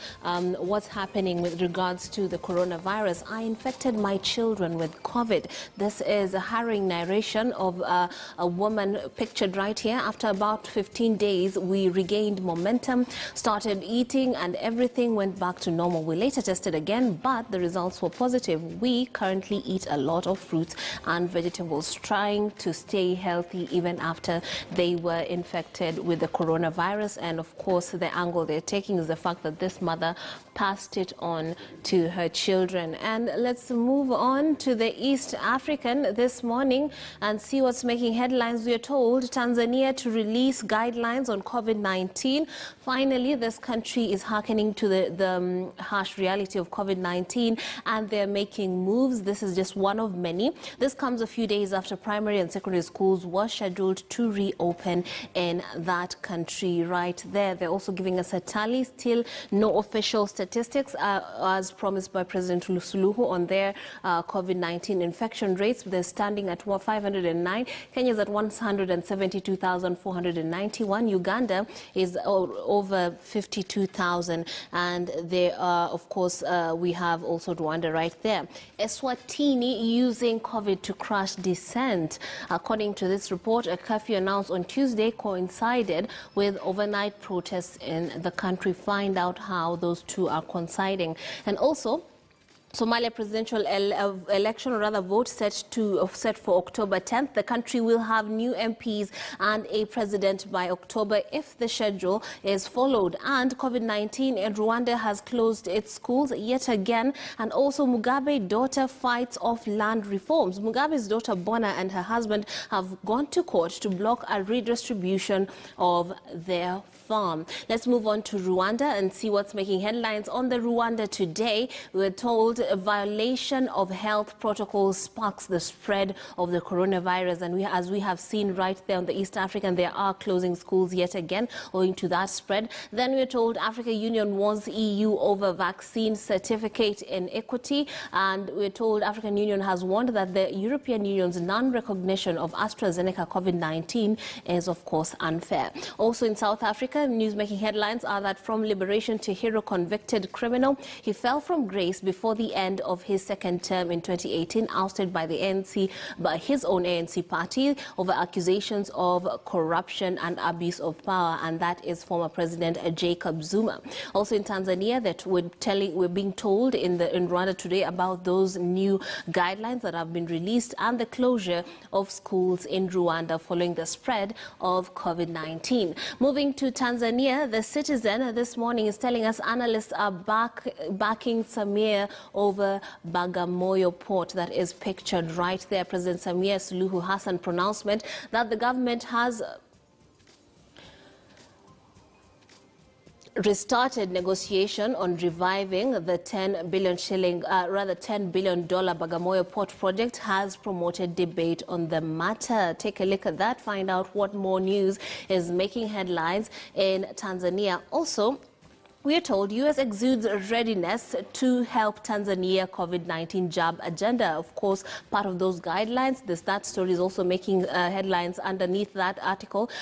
what's happening with regards to the coronavirus. I infected my children with COVID. This is a harrowing narration of a woman pictured right here. After about 15 days, we regained momentum, started eating, and everything went back to normal. We later tested again, but the results were positive. We currently eat a lot of fruits and vegetables, trying to stay healthy even after they were infected with the coronavirus. And of course, the angle they're taking is the fact that this mother passed it on to her children. And let's move on to the East African this morning and see what's making headlines. We are told Tanzania to release guidelines on COVID-19. Finally, this country is hearkening to the harsh reality of COVID-19, and they're making moves. This is just one of many. This comes a few days after primary and secondary schools were scheduled to reopen in that country. Right there, they're also giving us a tally. Still no official statistics as promised by President Suluhu on their COVID-19 infection rates. They're standing at 509. Kenya's at 172,491. Uganda is over 52,000. And there are, of course, we have also Rwanda right there. Eswatini using COVID to crush dissent. According to this report, a curfew announced on Tuesday coincided with overnight protests in the country. Find out how those two are coinciding. And also, Somalia presidential election, or rather vote, set for October 10th. The country will have new MPs and a president by October if the schedule is followed. And COVID-19 in Rwanda has closed its schools yet again. And also Mugabe's daughter fights off land reforms. Mugabe's daughter Bona and her husband have gone to court to block a redistribution of their farm. Let's move on to Rwanda and see what's making headlines. On the Rwanda Today, we're told a violation of health protocols sparks the spread of the coronavirus. And as we have seen right there on the East African, they are closing schools yet again owing to that spread. Then we're told African Union warns EU over vaccine certificate inequity. And we're told African Union has warned that the European Union's non-recognition of AstraZeneca COVID-19 is, of course, unfair. Also in South Africa, news making headlines are that from liberation to hero, convicted criminal. He fell from grace before the end of his second term in 2018, ousted by the ANC, by his own ANC party, over accusations of corruption and abuse of power, and that is former President Jacob Zuma. Also in Tanzania, that we're being told in Rwanda Today about those new guidelines that have been released and the closure of schools in Rwanda following the spread of COVID-19. Moving to Tanzania, the Citizen this morning is telling us analysts are backing Samia over Bagamoyo port. That is pictured right there. President Samia Suluhu Hassan pronouncement that the government has restarted negotiation on reviving the 10 billion Bagamoyo Port project has promoted debate on the matter. Take a look at that, find out what more news is making headlines in Tanzania. Also, we are told U.S. exudes readiness to help Tanzania COVID-19 jab agenda. Of course, part of those guidelines, that story is also making headlines underneath that article.